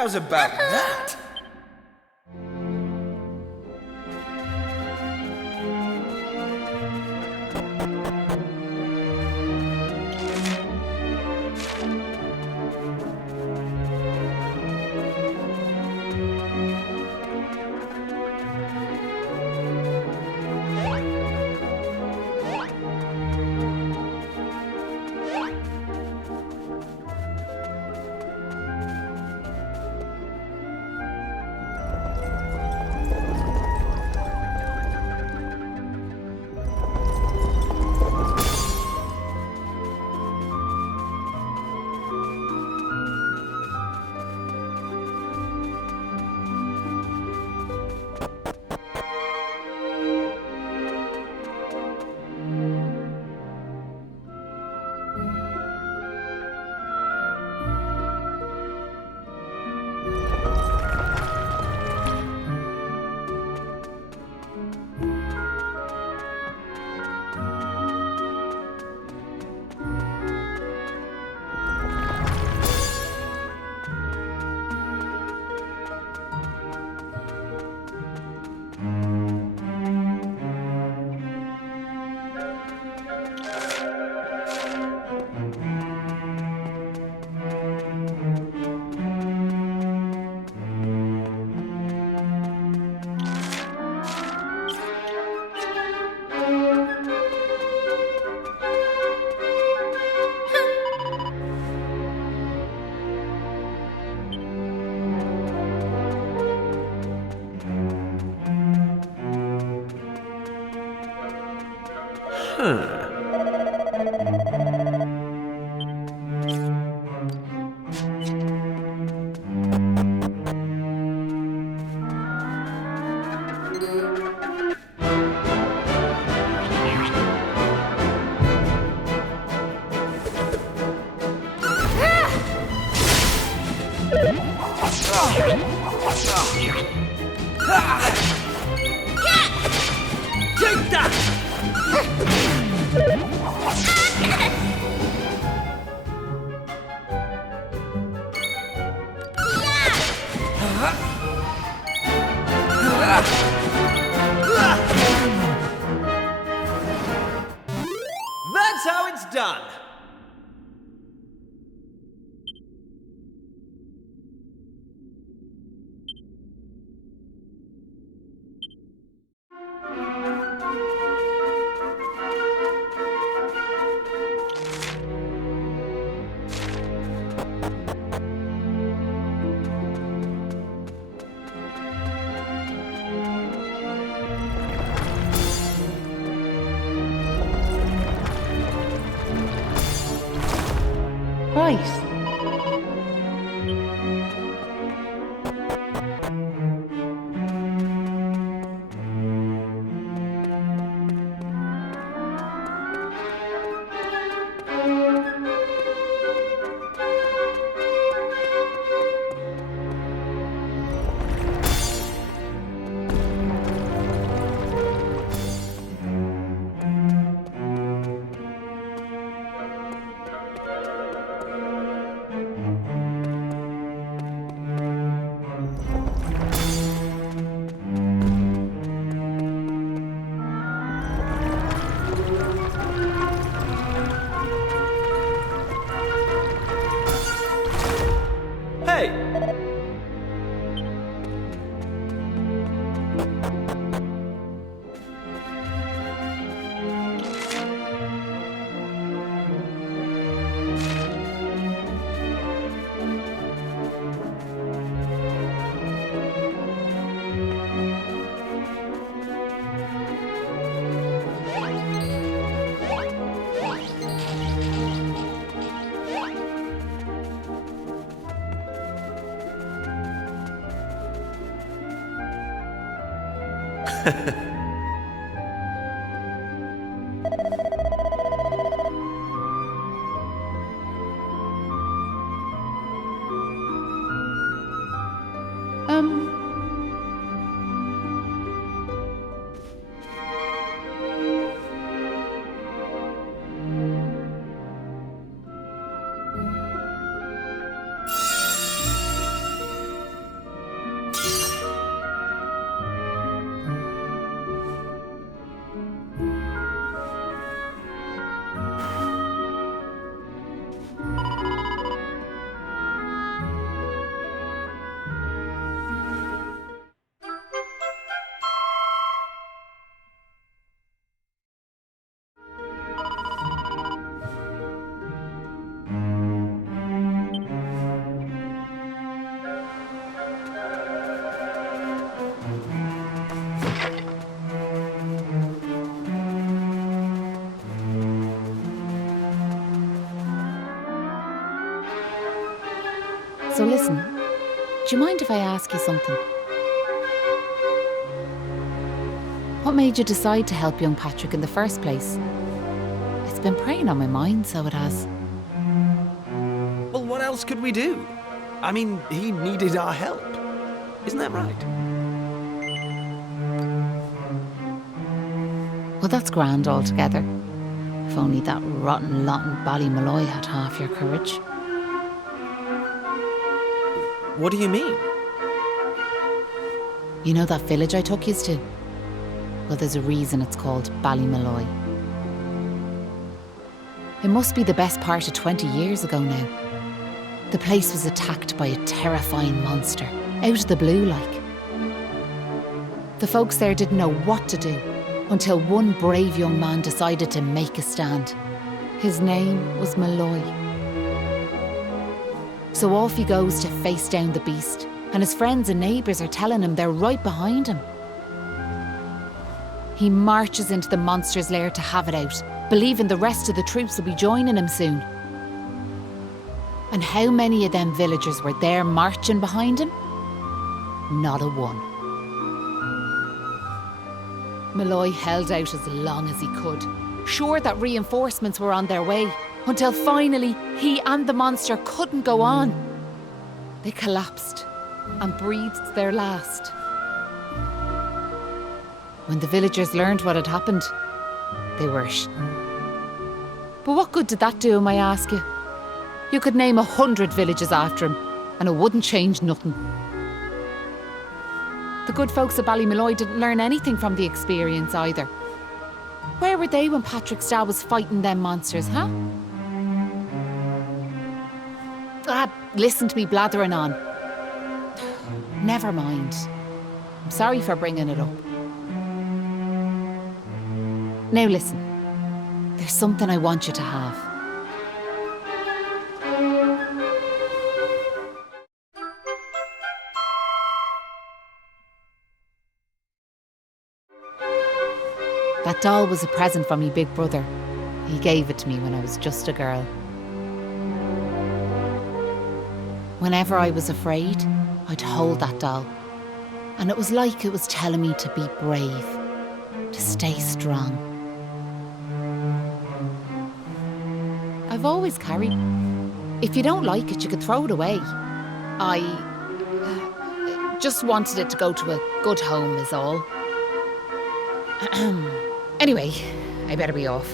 How's about that? Take that! That's how it's done. Right. listen, do you mind if I ask you something? What made you decide to help young Patrick in the first place? It's been preying on my mind, so it has. Well, what else could we do? I mean, he needed our help. Isn't that right? Well, that's grand altogether. If only that rotten lot in Ballymalloy had half your courage. What do you mean? You know that village I took yous to? Well, there's a reason it's called Ballymalloy. It must be the best part of 20 years ago now. The place was attacked by a terrifying monster, out of the blue like. The folks there didn't know what to do until one brave young man decided to make a stand. His name was Malloy. So off he goes to face down the beast, and his friends and neighbours are telling him they're right behind him. He marches into the monster's lair to have it out, believing the rest of the troops will be joining him soon. And how many of them villagers were there marching behind him? Not a one. Malloy held out as long as he could, sure that reinforcements were on their way, until finally he and the monster couldn't go on. They collapsed and breathed their last. When the villagers learned what had happened, they were But what good did that do him, I ask you? You could name 100 villages after him, and it wouldn't change nothing. The good folks of Ballymalloy didn't learn anything from the experience either. Where were they when Patrick's dad was fighting them monsters, huh? Listen to me blathering on. Never mind. I'm sorry for bringing it up. Now listen, there's something I want you to have. That doll was a present from me big brother. He gave it to me when I was just a girl. Whenever I was afraid, I'd hold that doll. And it was like it was telling me to be brave, to stay strong. I've always carried. If you don't like it, you could throw it away. I just wanted it to go to a good home is all. Anyway, I better be off.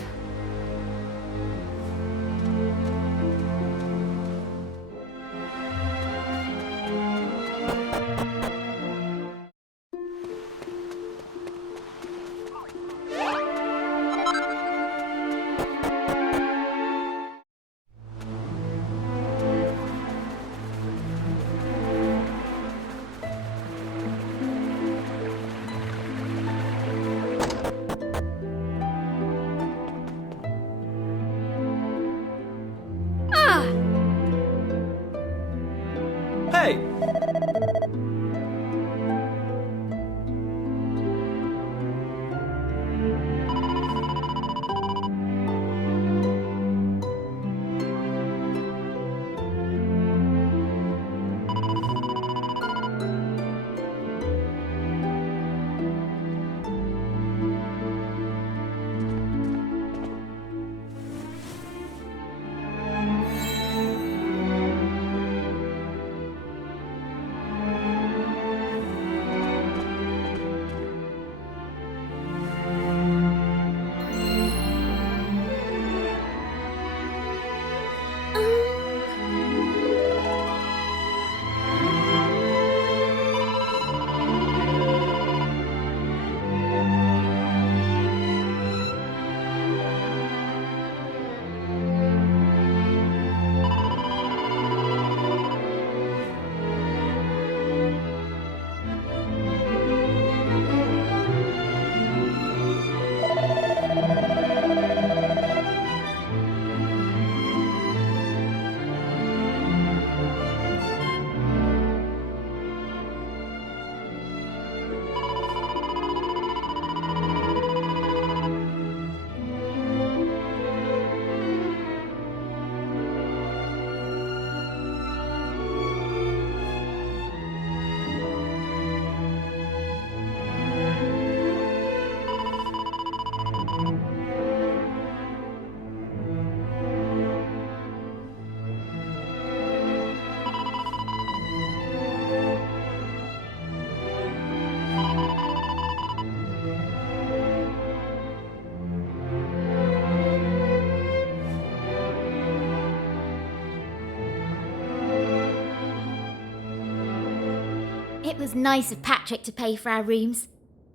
It was nice of Patrick to pay for our rooms.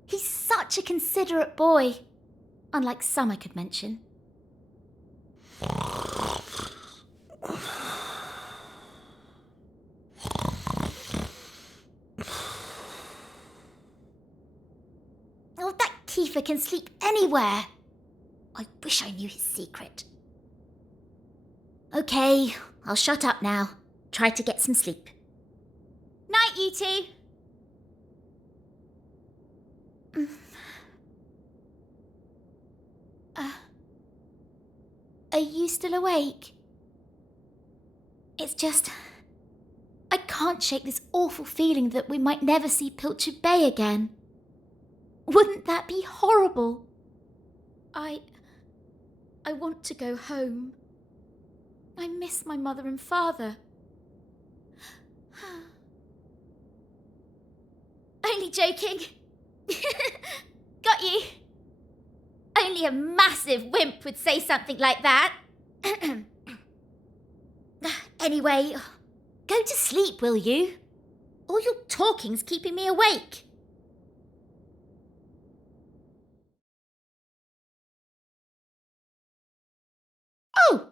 He's such a considerate boy. Unlike some I could mention. Oh, that Kiefer can sleep anywhere. I wish I knew his secret. Okay, I'll shut up now. Try to get some sleep. Night, you two. Are you still awake? It's just... I can't shake this awful feeling that we might never see Pilchard Bay again. Wouldn't that be horrible? I want to go home. I miss my mother and father. Only joking. Got you. Only a massive wimp would say something like that. Anyway, go to sleep, will you? All your talking's keeping me awake. Oh!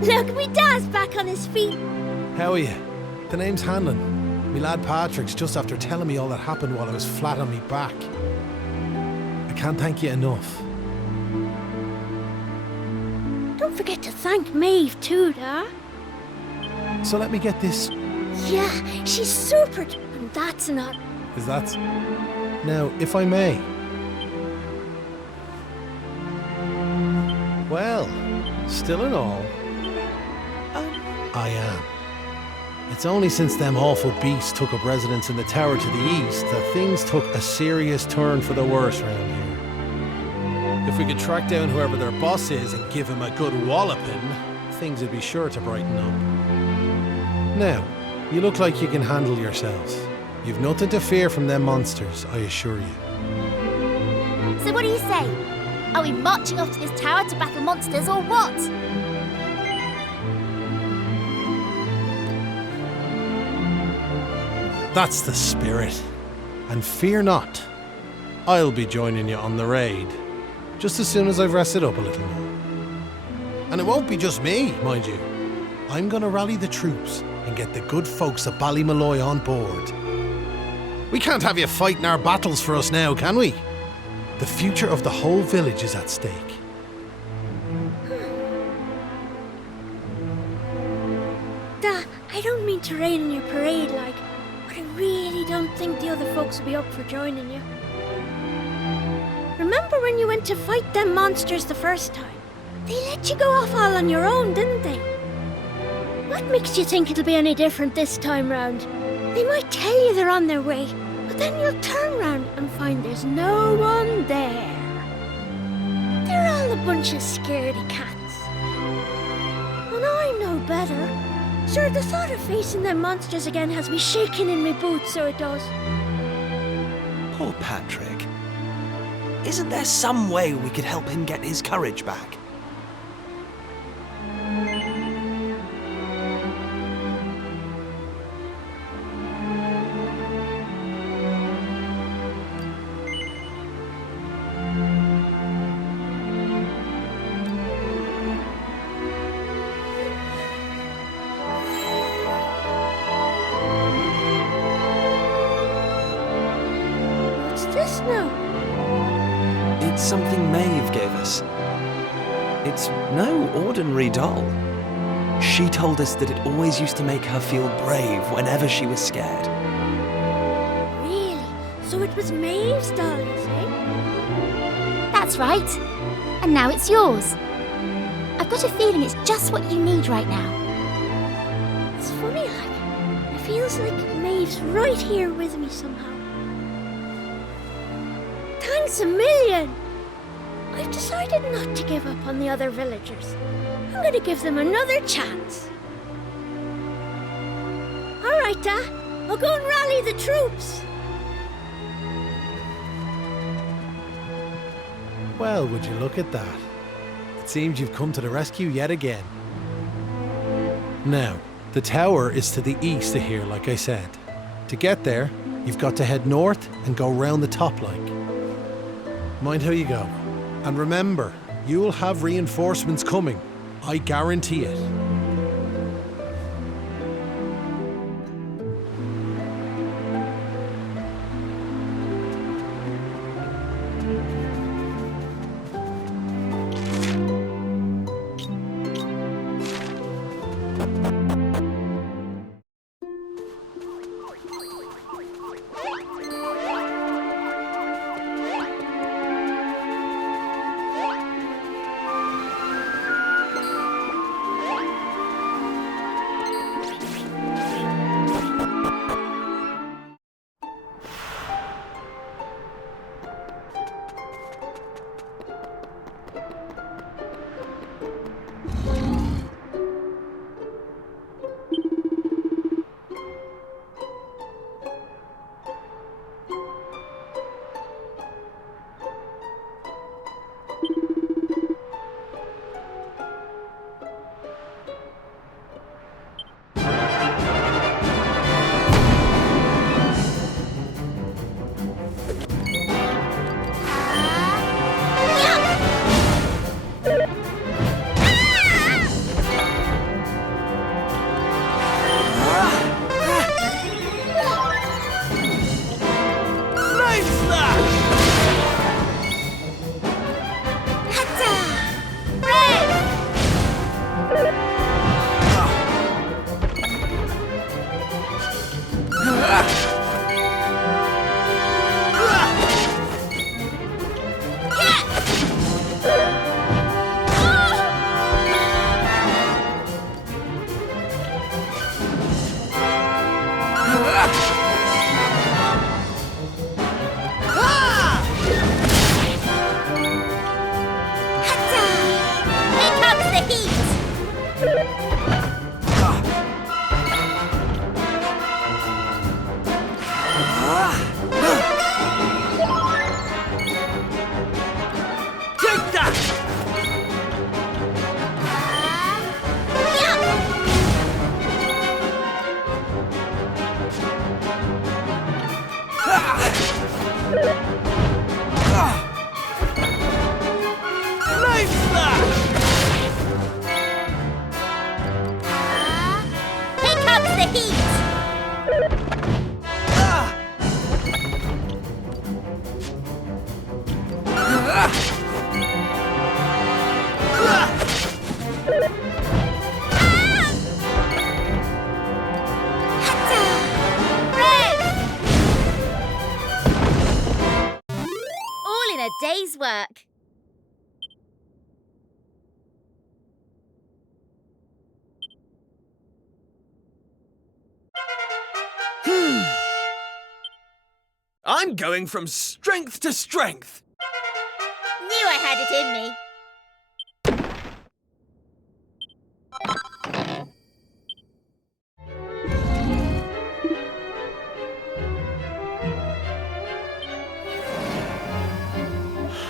Look, me dad's back on his feet. How are you? The name's Hanlon. Me lad Patrick's just after telling me all that happened while I was flat on me back. I can't thank you enough. Don't forget to thank Maeve too, Dad. So let me get this. Yeah, she's super, and that's not. Is that... Now, if I may. Well, still in all, I am. It's only since them awful beasts took up residence in the tower to the east that things took a serious turn for the worse round here. If we could track down whoever their boss is and give him a good walloping, things would be sure to brighten up. Now, you look like you can handle yourselves. You've nothing to fear from them monsters, I assure you. So what do you say? Are we marching off to this tower to battle monsters or what? That's the spirit. And fear not. I'll be joining you on the raid, just as soon as I've rested up a little more. And it won't be just me, mind you. I'm gonna rally the troops and get the good folks of Ballymalloy on board. We can't have you fighting our battles for us now, can we? The future of the whole village is at stake. Dad, I don't mean to rain on your parade, like, but I really don't think the other folks will be up for joining you. Remember when you went to fight them monsters the first time? They let you go off all on your own, didn't they? What makes you think it'll be any different this time round? They might tell you they're on their way, but then you'll turn round and find there's no one there. They're all a bunch of scaredy cats. And I know better. Sure, the thought of facing them monsters again has me shaking in my boots, so it does. Poor Patrick. Isn't there some way we could help him get his courage back? What's this now? It's something Maeve gave us. It's no ordinary doll. She told us that it always used to make her feel brave whenever she was scared. Really? So it was Maeve's doll, you say? That's right. And now it's yours. I've got a feeling it's just what you need right now. It's funny, like, it feels like Maeve's right here with me somehow. Thanks a million! I've decided not to give up on the other villagers. I'm going to give them another chance. All right, Dad. I'll go and rally the troops. Well, would you look at that? It seems you've come to the rescue yet again. Now, the tower is to the east of here, like I said. To get there, you've got to head north and go round the top like. Mind how you go. And remember, you'll have reinforcements coming. I guarantee it. Flame Splash! Here comes the heat! All in a day's work. I'm going from strength to strength. Knew I had it in me.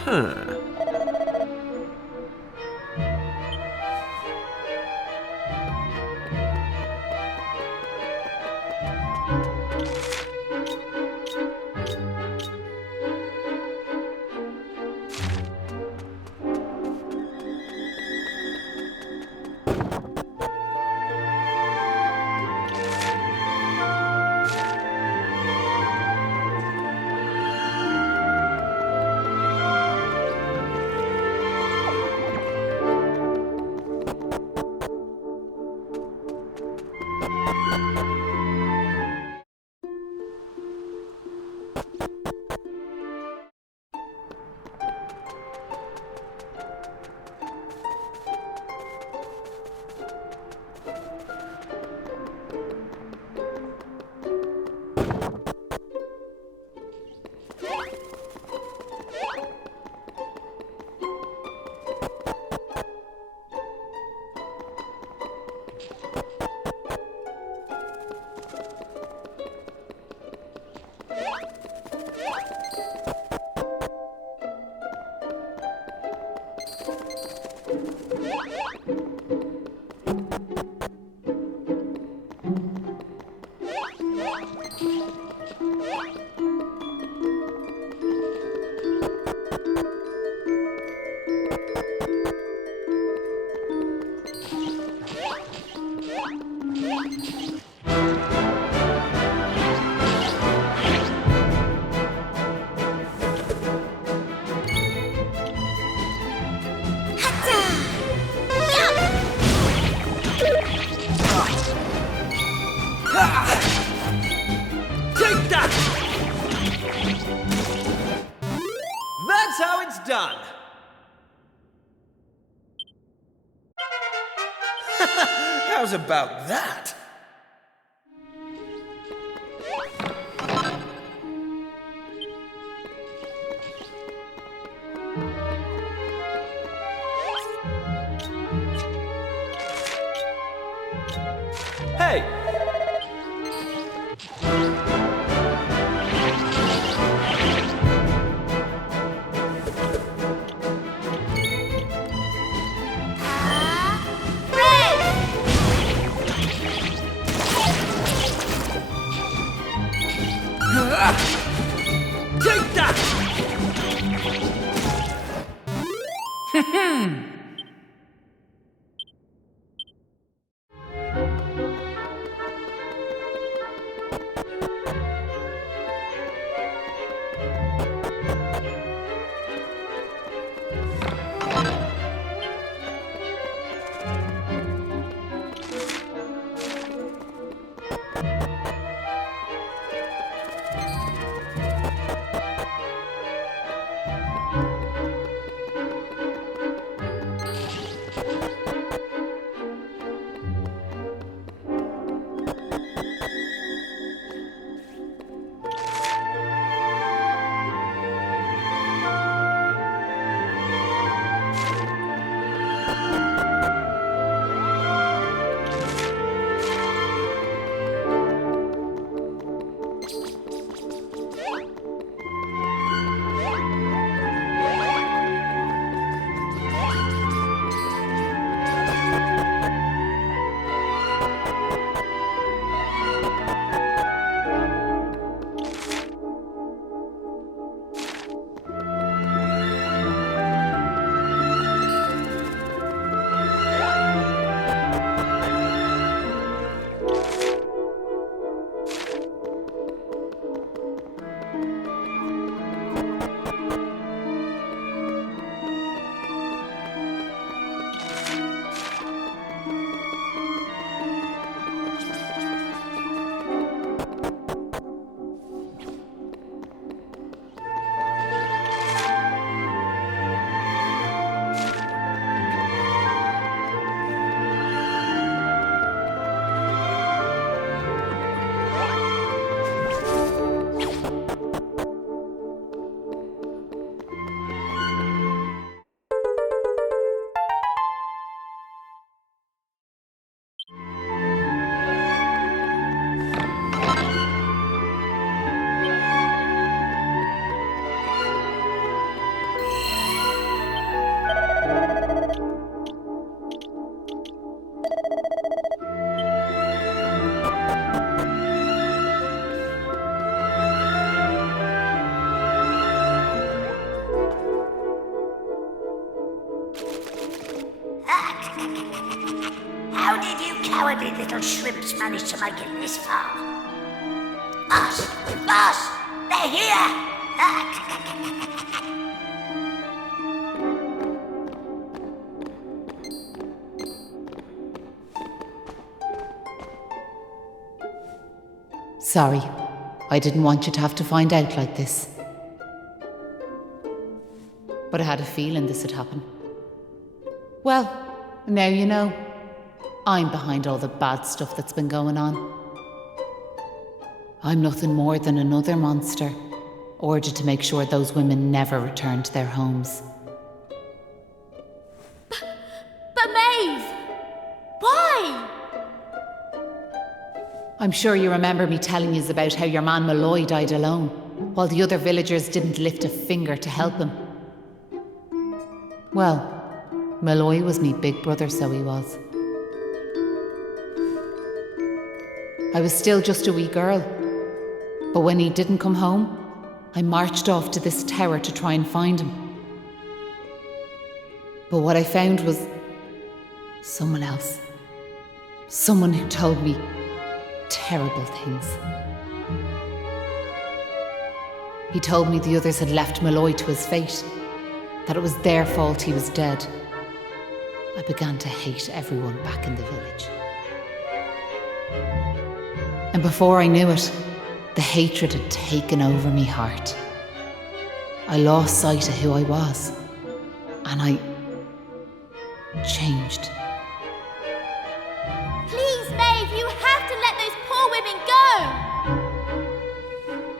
Huh. Take that! That's how it's done. How's about that? Hey! Take that! How did you cowardly little shrimps manage to make it this far? Boss! They're here! Sorry. I didn't want you to have to find out like this. But I had a feeling this would happen. Well, now you know. I'm behind all the bad stuff that's been going on. I'm nothing more than another monster, ordered to make sure those women never return to their homes. But Maeve! Why? I'm sure you remember me telling you about how your man Malloy died alone, while the other villagers didn't lift a finger to help him. Well, Malloy was me big brother, so he was. I was still just a wee girl, but when he didn't come home, I marched off to this tower to try and find him. But what I found was someone else. Someone who told me terrible things. He told me the others had left Malloy to his fate, that it was their fault he was dead. I began to hate everyone back in the village. And before I knew it, the hatred had taken over me heart. I lost sight of who I was, and I changed. Please, Maeve, you have to let those poor women go!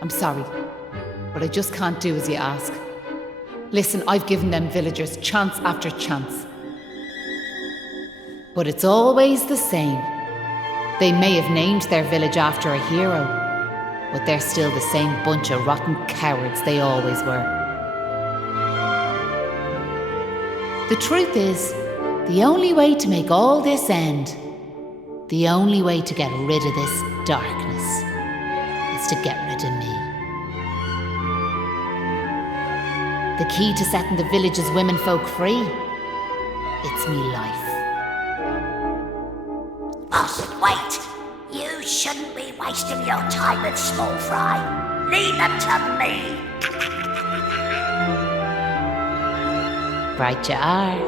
I'm sorry, but I just can't do as you ask. Listen, I've given them villagers chance after chance. But it's always the same. They may have named their village after a hero, but they're still the same bunch of rotten cowards they always were. The truth is, the only way to make all this end, the only way to get rid of this darkness, is to get rid of me. The key to setting the village's womenfolk free, it's me life. Boss, wait! You shouldn't be wasting your time with small fry. Leave them to me! Right you are.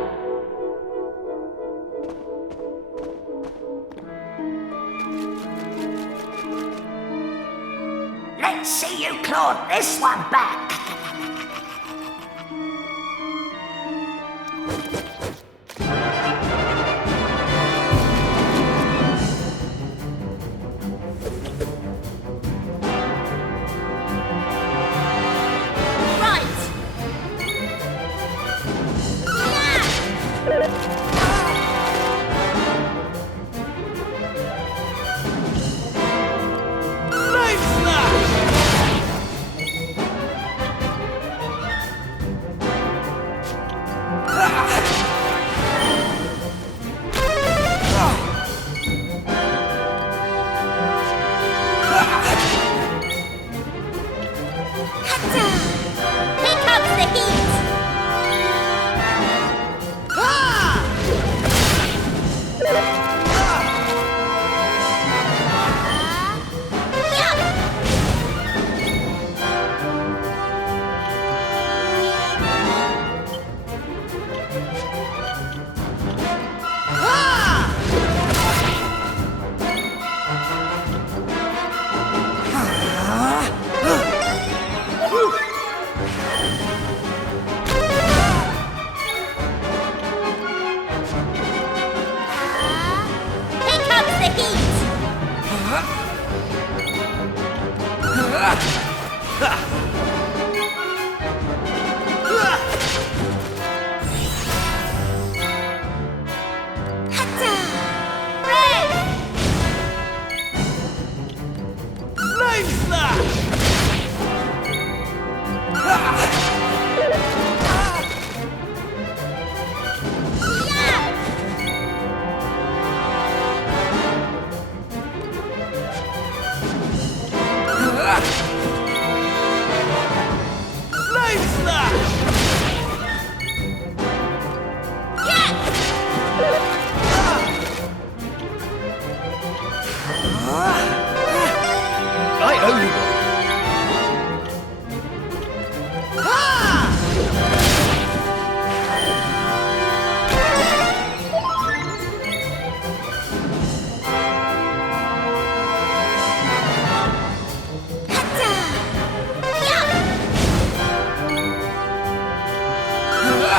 Let's see you claw this one back!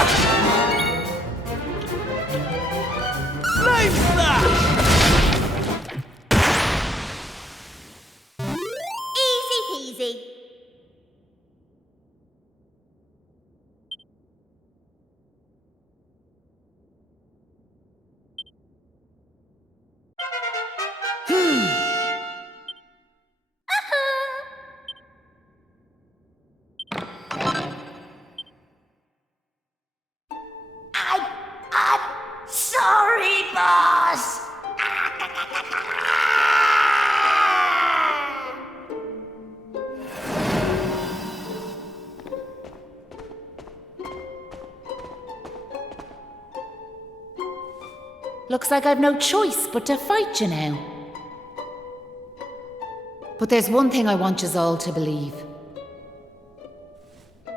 slash! Flame slash! Easy peasy. I'm sorry, boss. Looks like I've no choice but to fight you now. But there's one thing I want yous all to believe.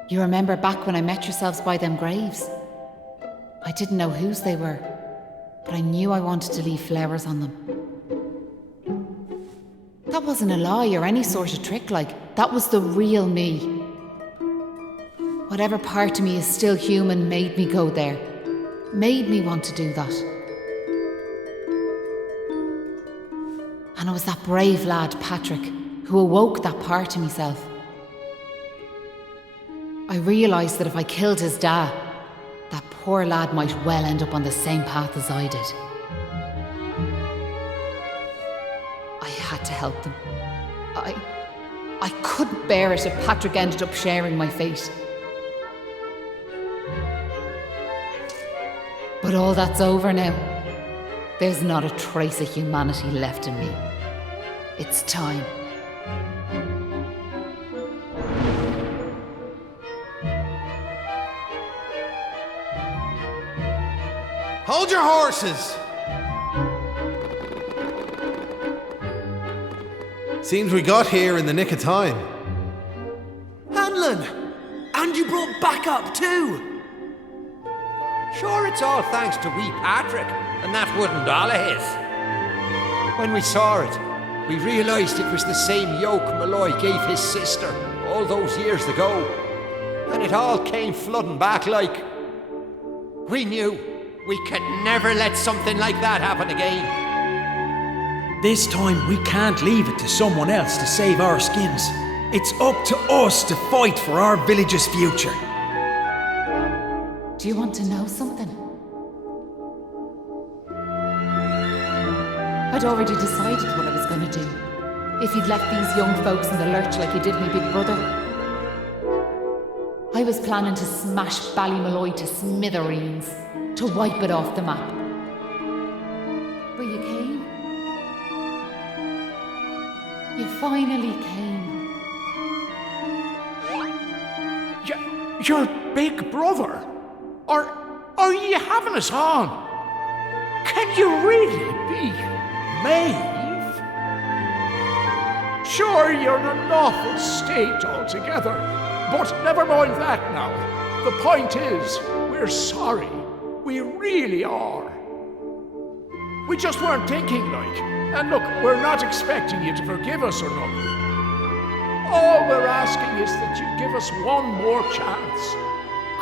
You remember back when I met yourselves by them graves? I didn't know whose they were, but I knew I wanted to leave flowers on them. That wasn't a lie or any sort of trick, that was the real me. Whatever part of me is still human made me go there, made me want to do that. And it was that brave lad, Patrick, who awoke that part of myself. I realised that if I killed his dad, that poor lad might well end up on the same path as I did. I had to help them. I couldn't bear it if Patrick ended up sharing my fate. But all that's over now. There's not a trace of humanity left in me. It's time. Hold your horses! Seems we got here in the nick of time. Hanlon! And you brought backup too! Sure, it's all thanks to wee Patrick and that wooden doll of his. When we saw it, we realised it was the same yoke Malloy gave his sister all those years ago. And it all came flooding back like... We knew we could never let something like that happen again. This time we can't leave it to someone else to save our skins. It's up to us to fight for our village's future. Do you want to know something? I'd already decided what I was going to do. If you'd left these young folks in the lurch like you did me big brother. I was planning to smash Ballymalloy to smithereens, to wipe it off the map. But you came. You finally came. Your big brother? Are you having us on? Can you really be Maeve? Sure, you're in an awful state altogether, but never mind that now. The point is, we're sorry. We really are. We just weren't thinking, And look, we're not expecting you to forgive us or nothing. All we're asking is that you give us one more chance.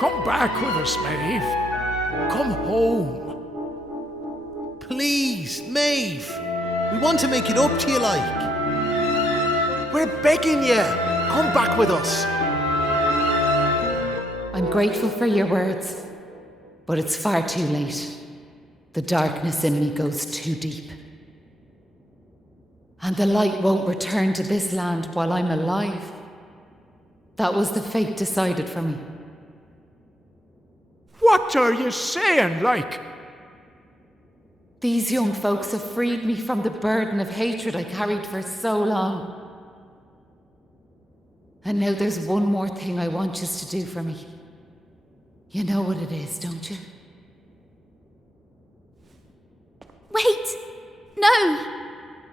Come back with us, Maeve. Come home. Please, Maeve. We want to make it up to you, We're begging you. Come back with us. I'm grateful for your words, but it's far too late. The darkness in me goes too deep. And the light won't return to this land while I'm alive. That was the fate decided for me. What are you saying, These young folks have freed me from the burden of hatred I carried for so long. And now there's one more thing I want you to do for me. You know what it is, don't you? Wait! No!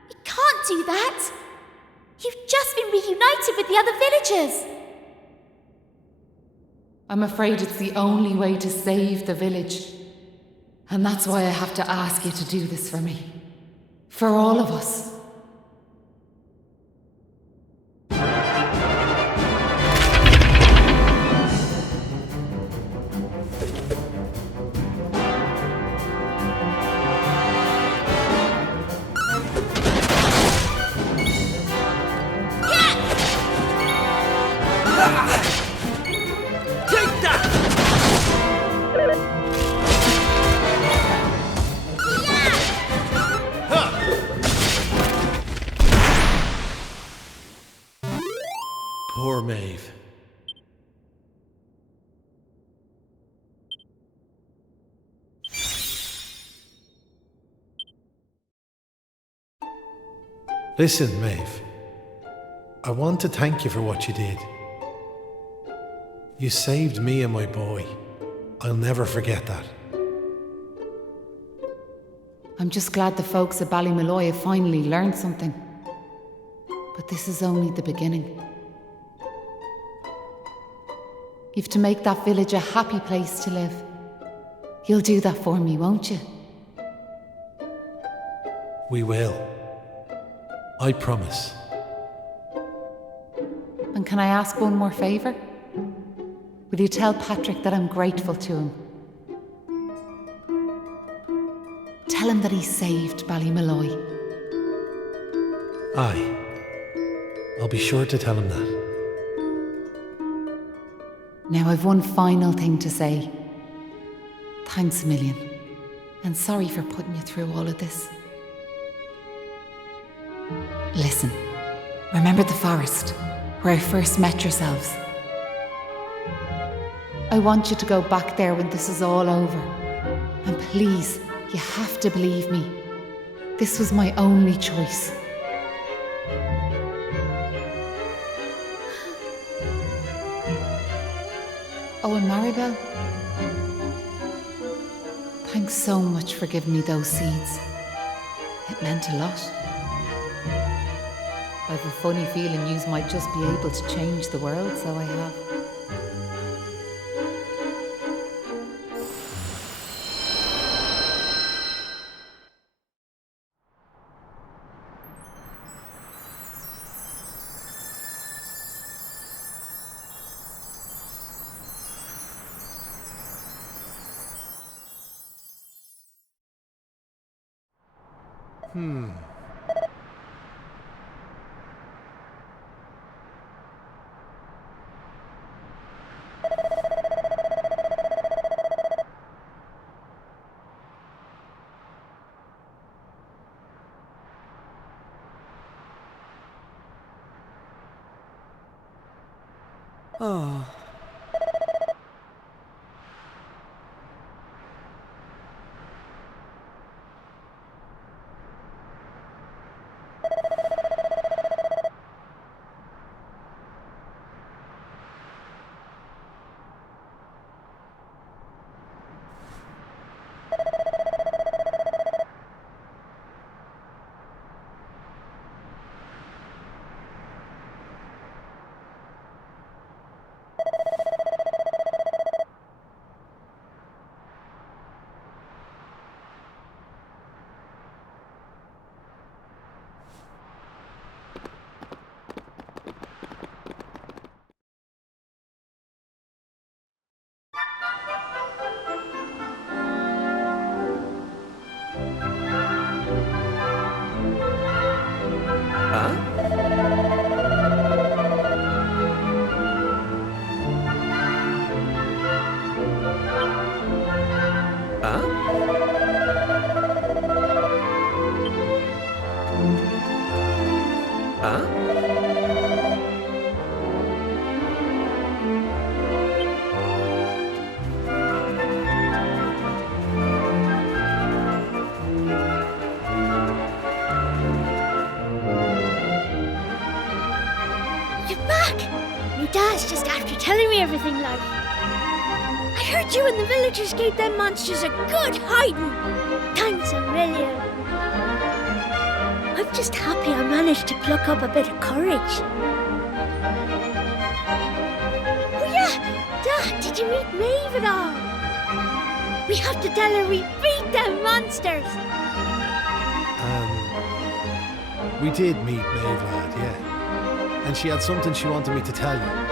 You can't do that! You've just been reunited with the other villagers! I'm afraid it's the only way to save the village. And that's why I have to ask you to do this for me. For all of us. Listen, Maeve. I want to thank you for what you did. You saved me and my boy. I'll never forget that. I'm just glad the folks at Ballymalloy have finally learned something. But this is only the beginning. You've to make that village a happy place to live. You'll do that for me, won't you? We will. I promise. And can I ask one more favour? Will you tell Patrick that I'm grateful to him? Tell him that he saved Ballymalloy. Aye. I'll be sure to tell him that. Now I've one final thing to say. Thanks a million. And sorry for putting you through all of this. Listen, remember the forest where I first met yourselves? I want you to go back there when this is all over. And please, you have to believe me. This was my only choice. Oh, and Maribel, thanks so much for giving me those seeds. It meant a lot. I've a funny feeling yous might just be able to change the world, so I have. Oh. Dad's just after telling me everything, like. I heard you and the villagers gave them monsters a good hiding. Thanks a million. I'm just happy I managed to pluck up a bit of courage. Oh yeah, Dad, did you meet Maeve at all? We have to tell her we beat them monsters. We did meet Maeve, lad, yeah. And she had something she wanted me to tell you.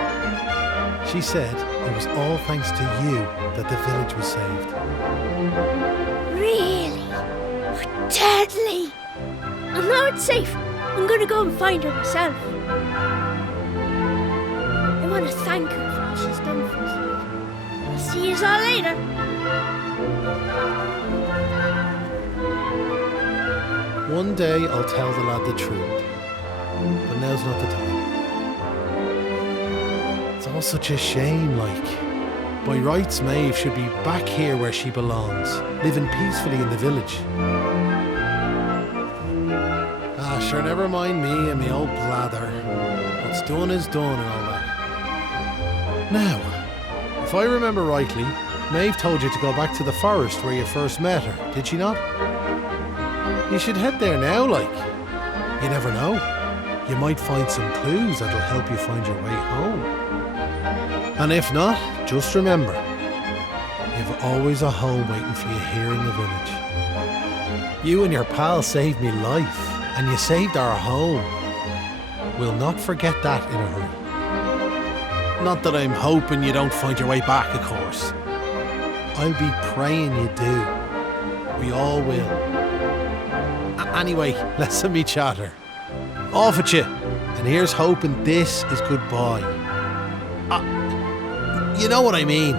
She said it was all thanks to you that the village was saved. Really? Oh, deadly! And now it's safe. I'm going to go and find her myself. I want to thank her for all she's done for us. I'll see you all later. One day I'll tell the lad the truth, but now's not the time. It's all such a shame, like. By rights, Maeve should be back here where she belongs, living peacefully in the village. Sure, never mind me and me old blather. What's done is done and all that. Now, if I remember rightly, Maeve told you to go back to the forest where you first met her, did she not? You should head there now, like. You never know. You might find some clues that'll help you find your way home. And if not, just remember, you've always a home waiting for you here in the village. You and your pal saved me life, and you saved our home. We'll not forget that in a hurry. Not that I'm hoping you don't find your way back, of course. I'll be praying you do. We all will. Anyway, listen me chatter. Off at you, and here's hoping this is goodbye. You know what I mean.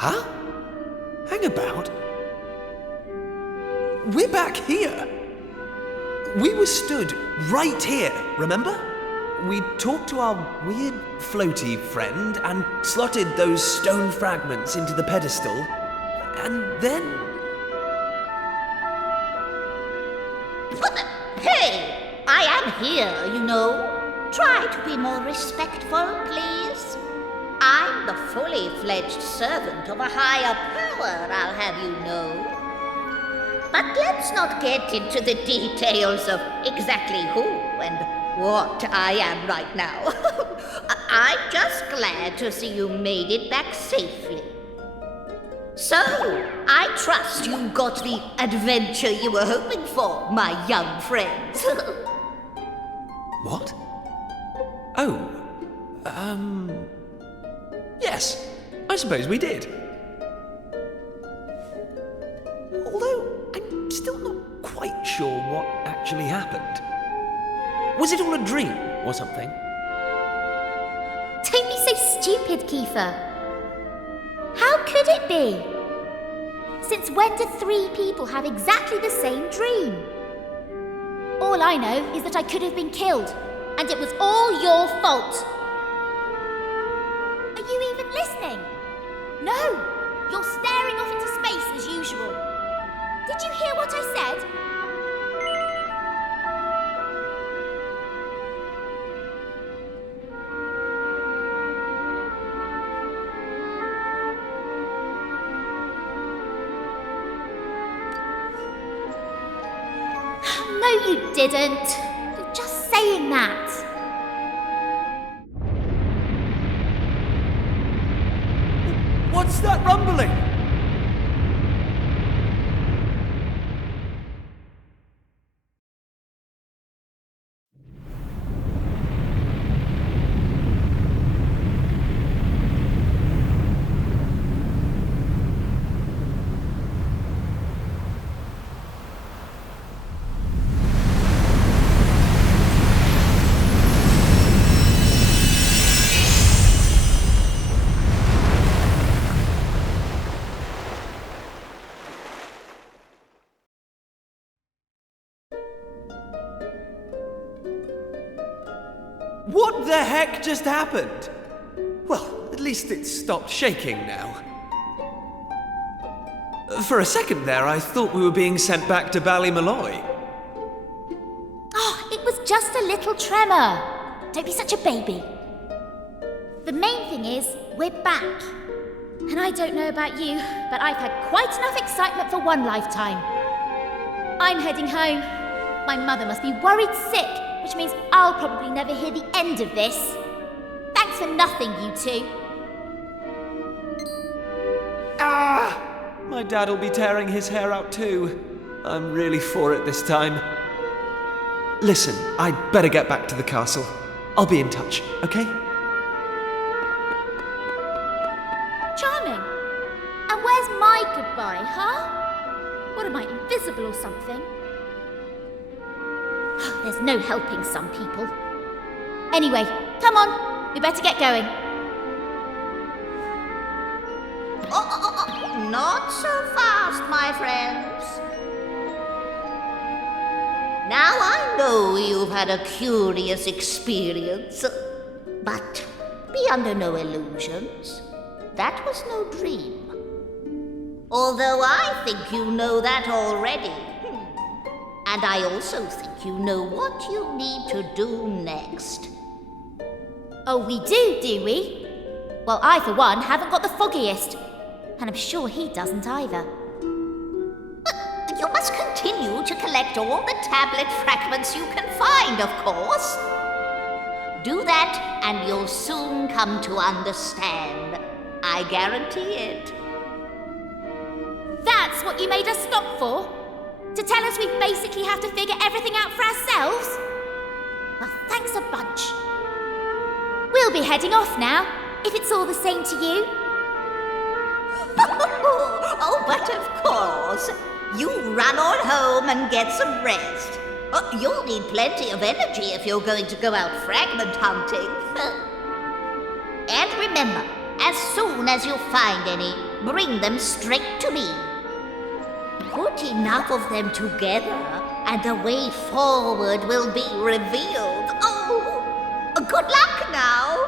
Huh? Hang about. We're back here. We were stood right here, remember? We talked to our weird floaty friend and slotted those stone fragments into the pedestal, and then... Hey! I am here, you know. Try to be more respectful, please. I'm the fully fledged servant of a higher power, I'll have you know. But let's not get into the details of exactly who and what I am right now. I'm just glad to see you made it back safely. So, I trust you got the adventure you were hoping for, my young friends. What? Oh, yes, I suppose we did. Although, I'm still not quite sure what actually happened. Was it all a dream or something? Don't be so stupid, Kiefer. How could it be? Since when do 3 people have exactly the same dream? All I know is that I could have been killed, and it was all your fault. Are you even listening? No! You're staring off into space as usual. Did you hear what I said? No, you didn't. You're just saying that. What's that rumbling? What the heck just happened? Well, at least it's stopped shaking now. For a second there, I thought we were being sent back to Ballymalloy. Oh, it was just a little tremor. Don't be such a baby. The main thing is, we're back. And I don't know about you, but I've had quite enough excitement for one lifetime. I'm heading home. My mother must be worried sick, which means I'll probably never hear the end of this. Thanks for nothing, you two. My dad'll be tearing his hair out too. I'm really for it this time. Listen, I'd better get back to the castle. I'll be in touch, okay? Charming. And where's my goodbye, huh? What am I, invisible or something? There's no helping some people. Anyway, come on. We better get going. Not so fast, my friends. Now I know you've had a curious experience, but be under no illusions. That was no dream. Although I think you know that already. And I also think you know what you need to do next. Oh, we do we? Well, I, for one, haven't got the foggiest. And I'm sure he doesn't either. You must continue to collect all the tablet fragments you can find, of course. Do that, and you'll soon come to understand. I guarantee it. That's what you made us stop for? To tell us we basically have to figure everything out for ourselves? Well, thanks a bunch. We'll be heading off now, if it's all the same to you. Oh, but of course. You run on home and get some rest. You'll need plenty of energy if you're going to go out fragment hunting. And remember, as soon as you find any, bring them straight to me. Put enough of them together, and the way forward will be revealed. Oh, good luck now.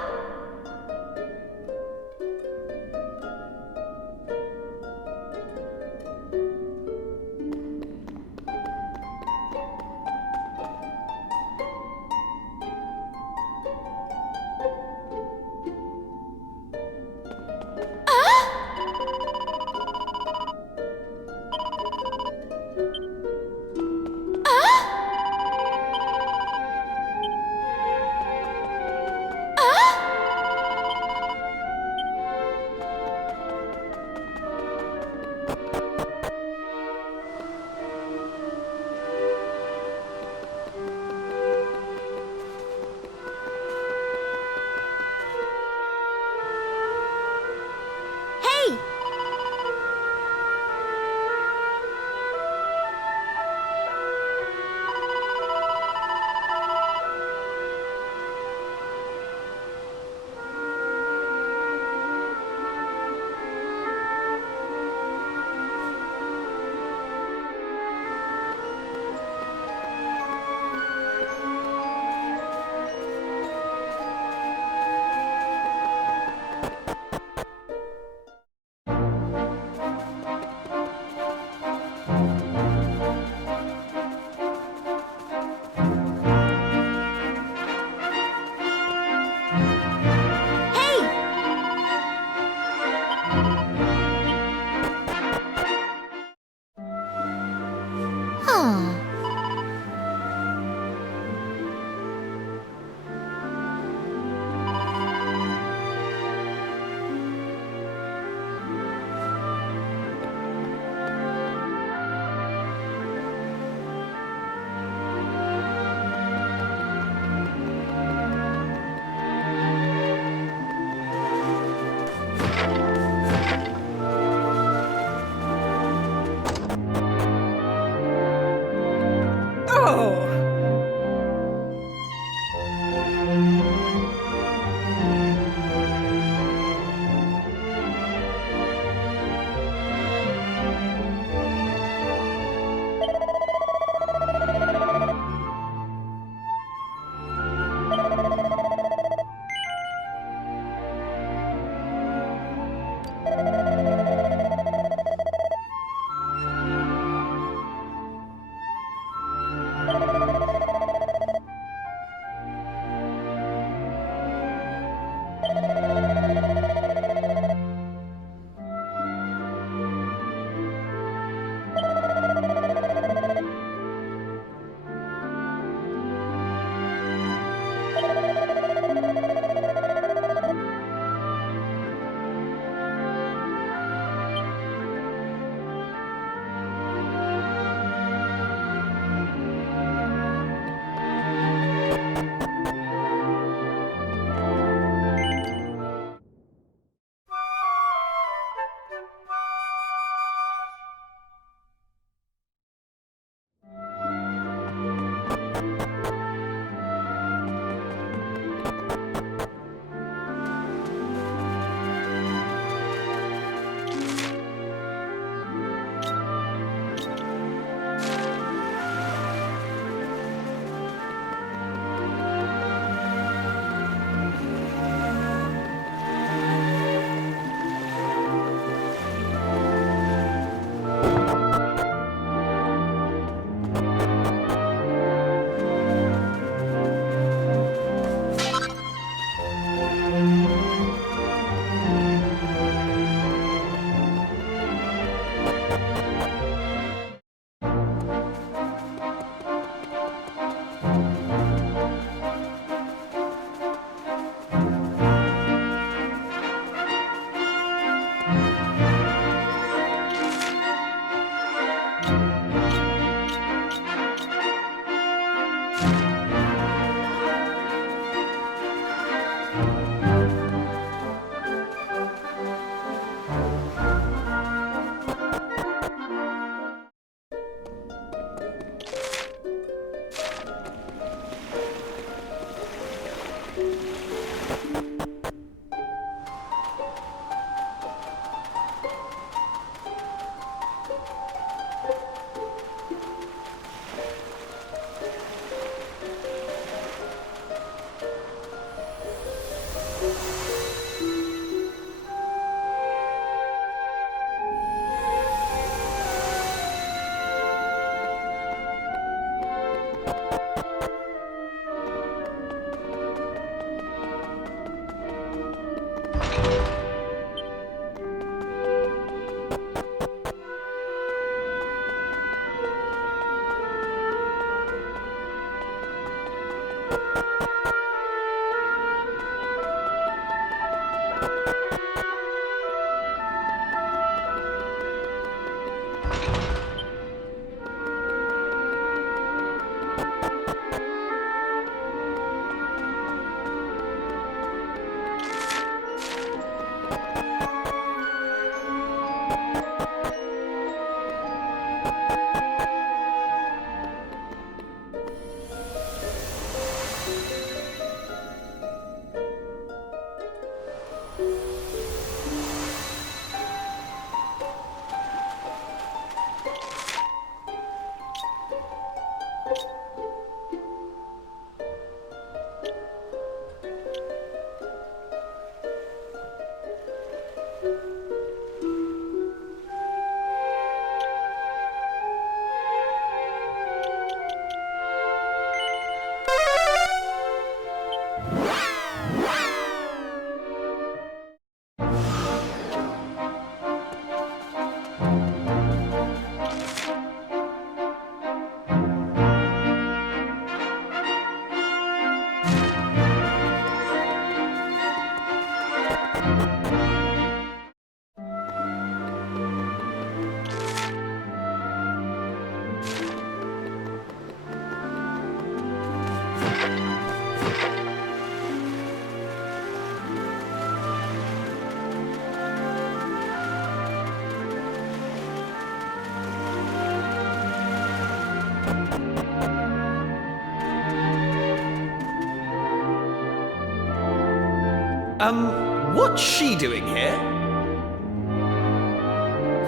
What's she doing here?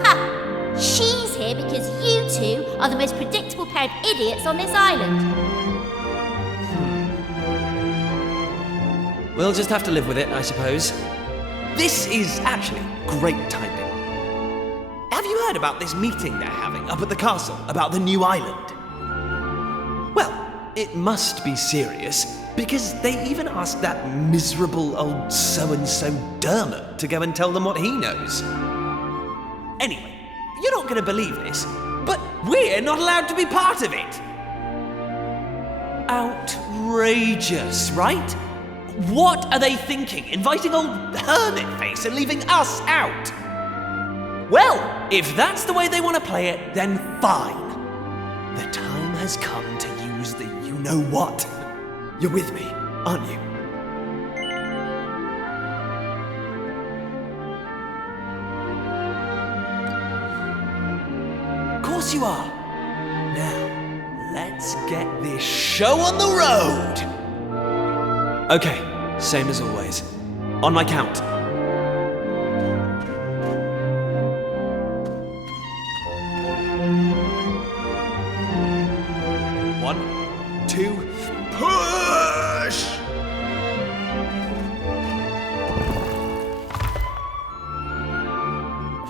Ha! She's here because you two are the most predictable pair of idiots on this island. We'll just have to live with it, I suppose. This is actually great timing. Have you heard about this meeting they're having up at the castle about the new island? Well, it must be serious, because they even asked that miserable old so-and-so Dermot to go and tell them what he knows. Anyway, you're not going to believe this, but we're not allowed to be part of it. Outrageous, right? What are they thinking, inviting old Hermit Face and leaving us out? Well, if that's the way they want to play it, then fine. The time has come to use the you-know-what. You're with me, aren't you? Of course you are. Now, let's get this show on the road. Okay, same as always. On my count. 1, 2, push!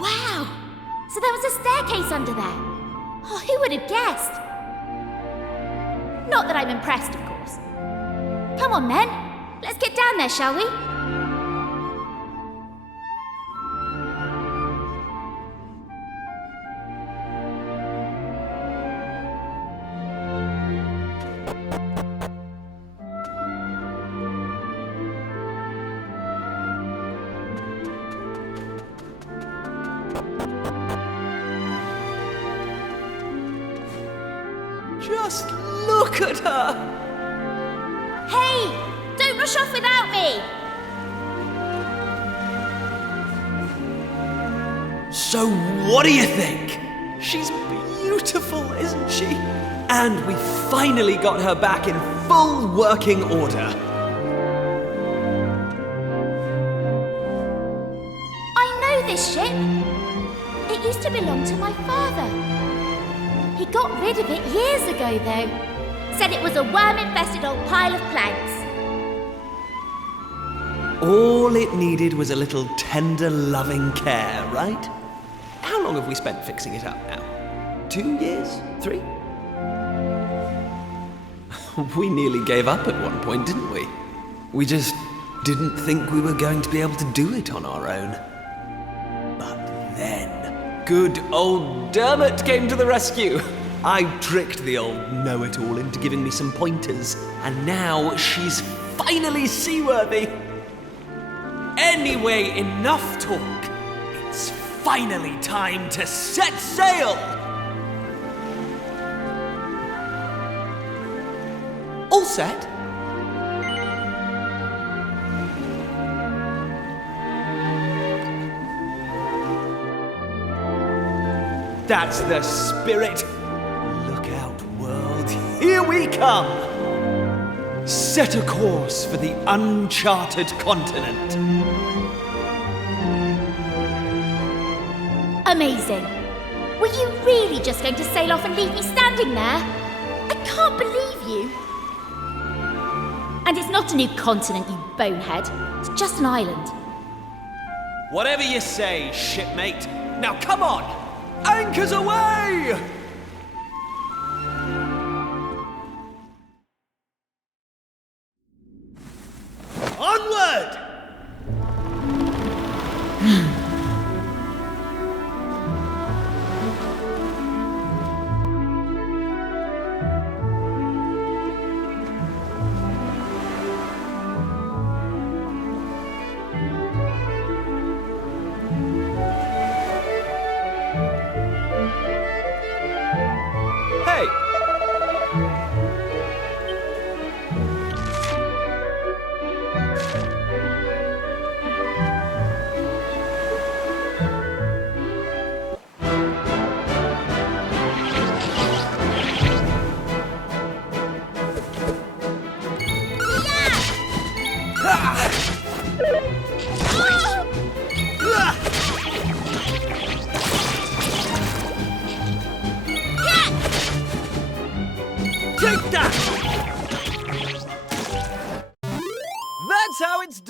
Wow! So there was a staircase under there. Oh, who would have guessed? Not that I'm impressed, of course. Come on, men. Let's get down there, shall we? Just look at her! Hey! Don't rush off without me! So what do you think? She's beautiful, isn't she? And we finally got her back in full working order. I know this ship. It used to belong to my father. He got rid of it years ago, though. Said it was a worm-infested old pile of planks. All it needed was a little tender, loving care, right? How long have we spent fixing it up now? 2 years? 3? We nearly gave up at one point, didn't we? We just didn't think we were going to be able to do it on our own. But then, good old Dermot came to the rescue. I tricked the old know-it-all into giving me some pointers, and now she's finally seaworthy. Anyway, enough talk. It's finally time to set sail! All set? That's the spirit. Look out, world. Here we come. Set a course for the uncharted continent. Amazing. Were you really just going to sail off and leave me standing there? I can't believe you. And it's not a new continent, you bonehead. It's just an island. Whatever you say, shipmate. Now come on! Anchors away! Onward!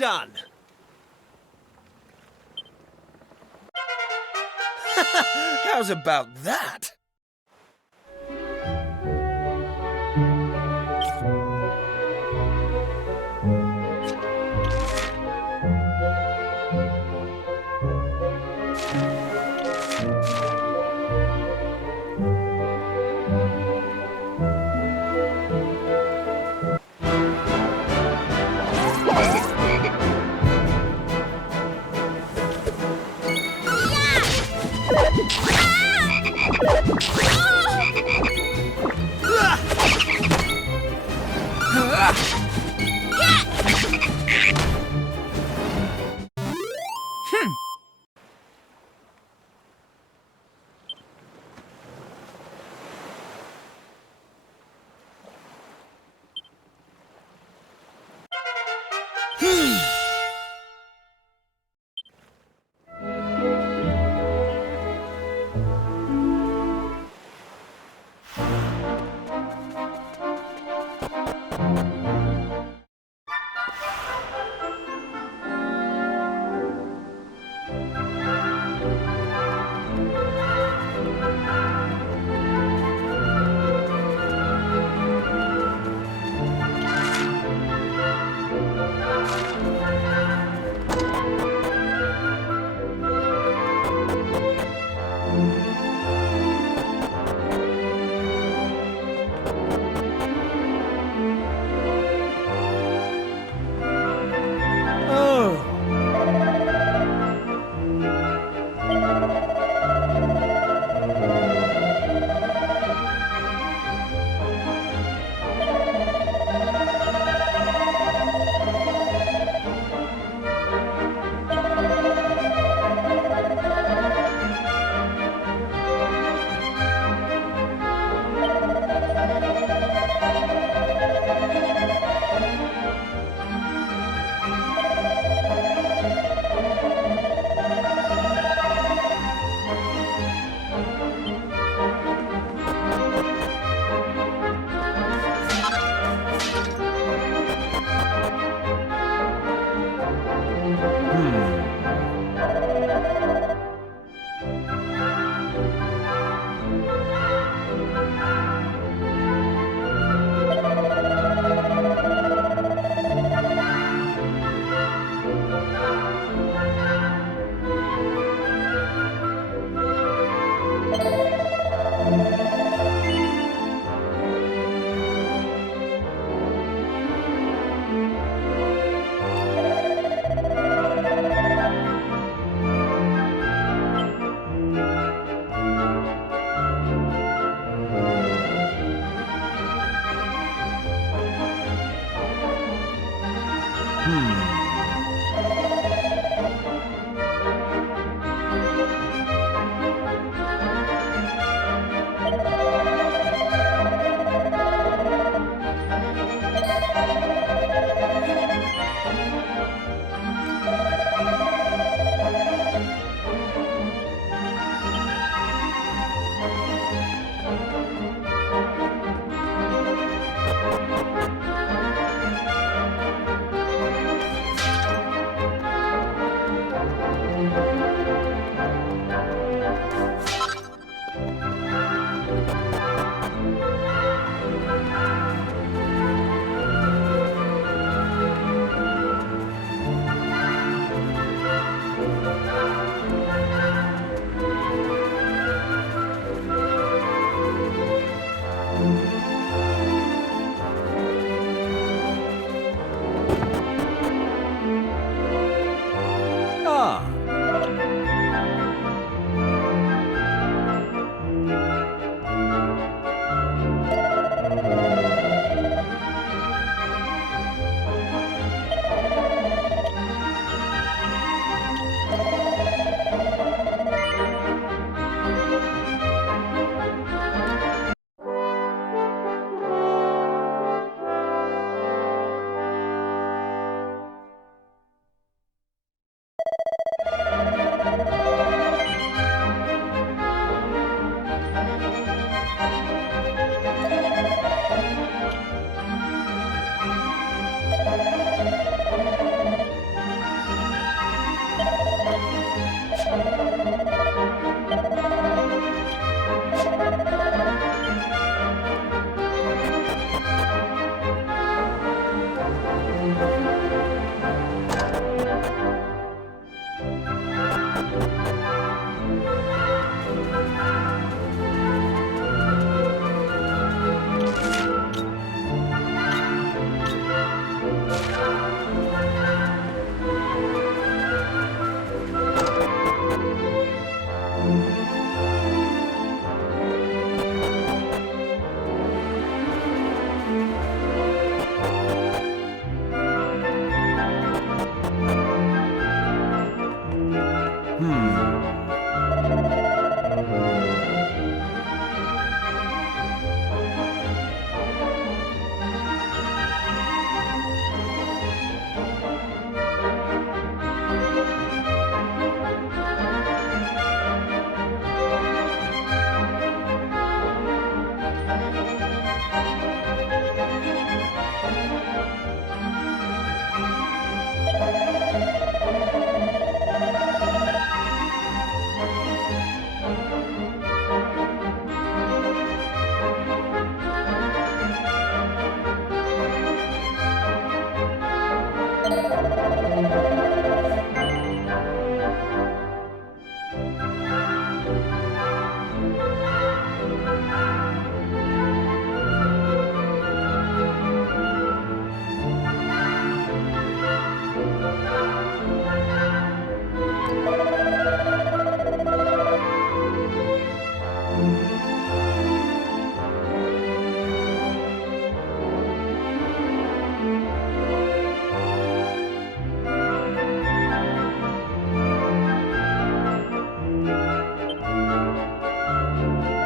done. How's about that?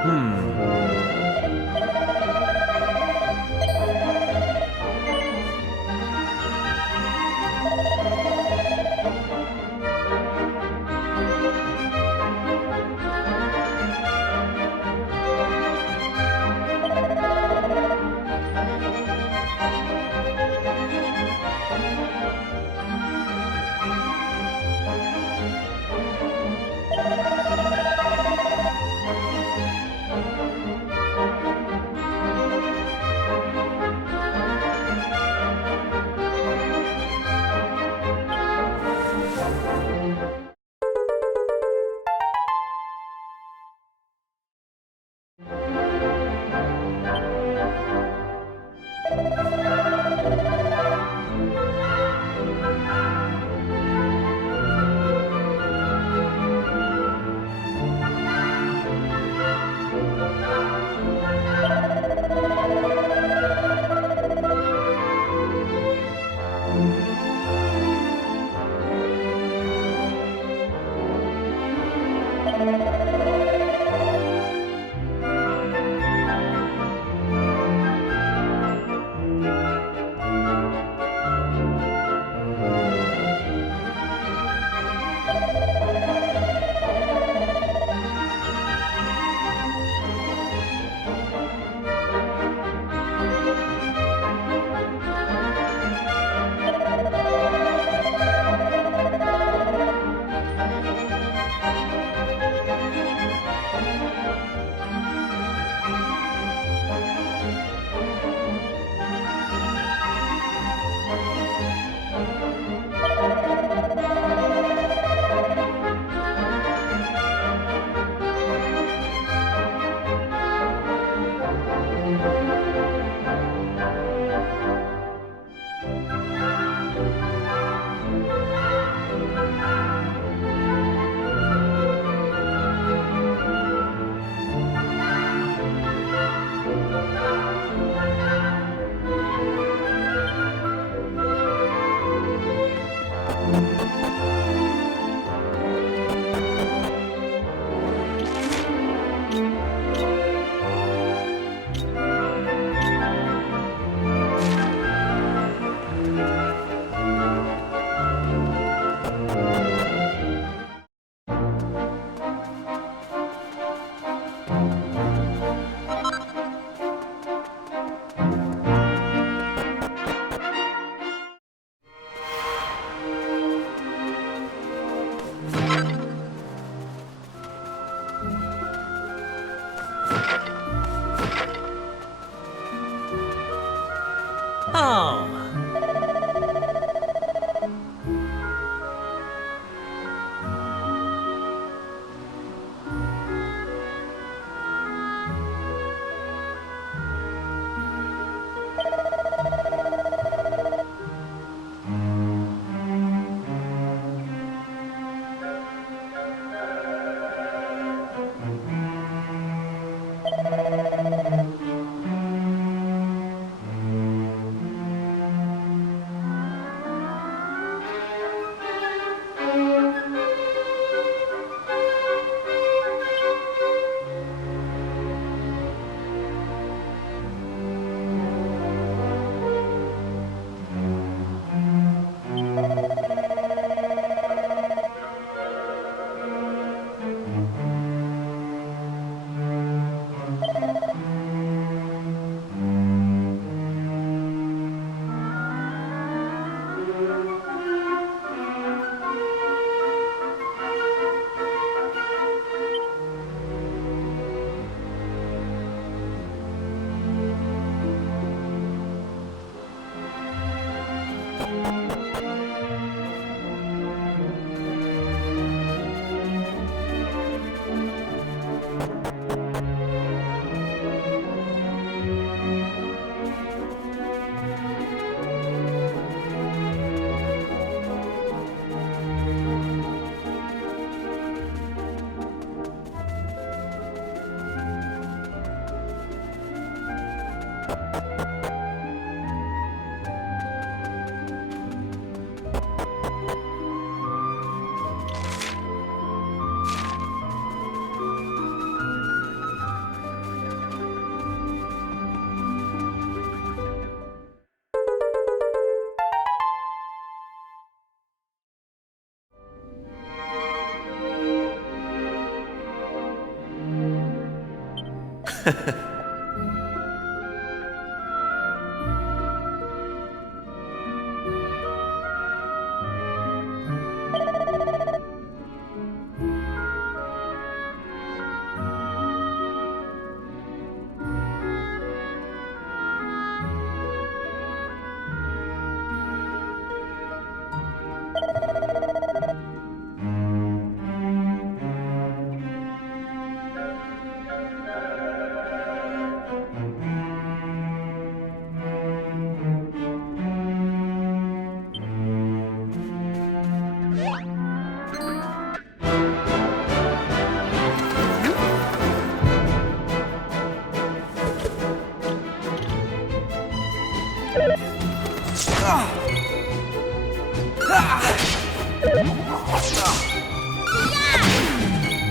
Oh.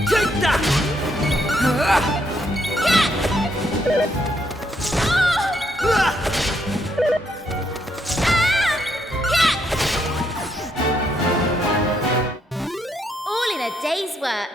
Take that! All in a day's work.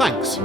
Thanks.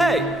Hey!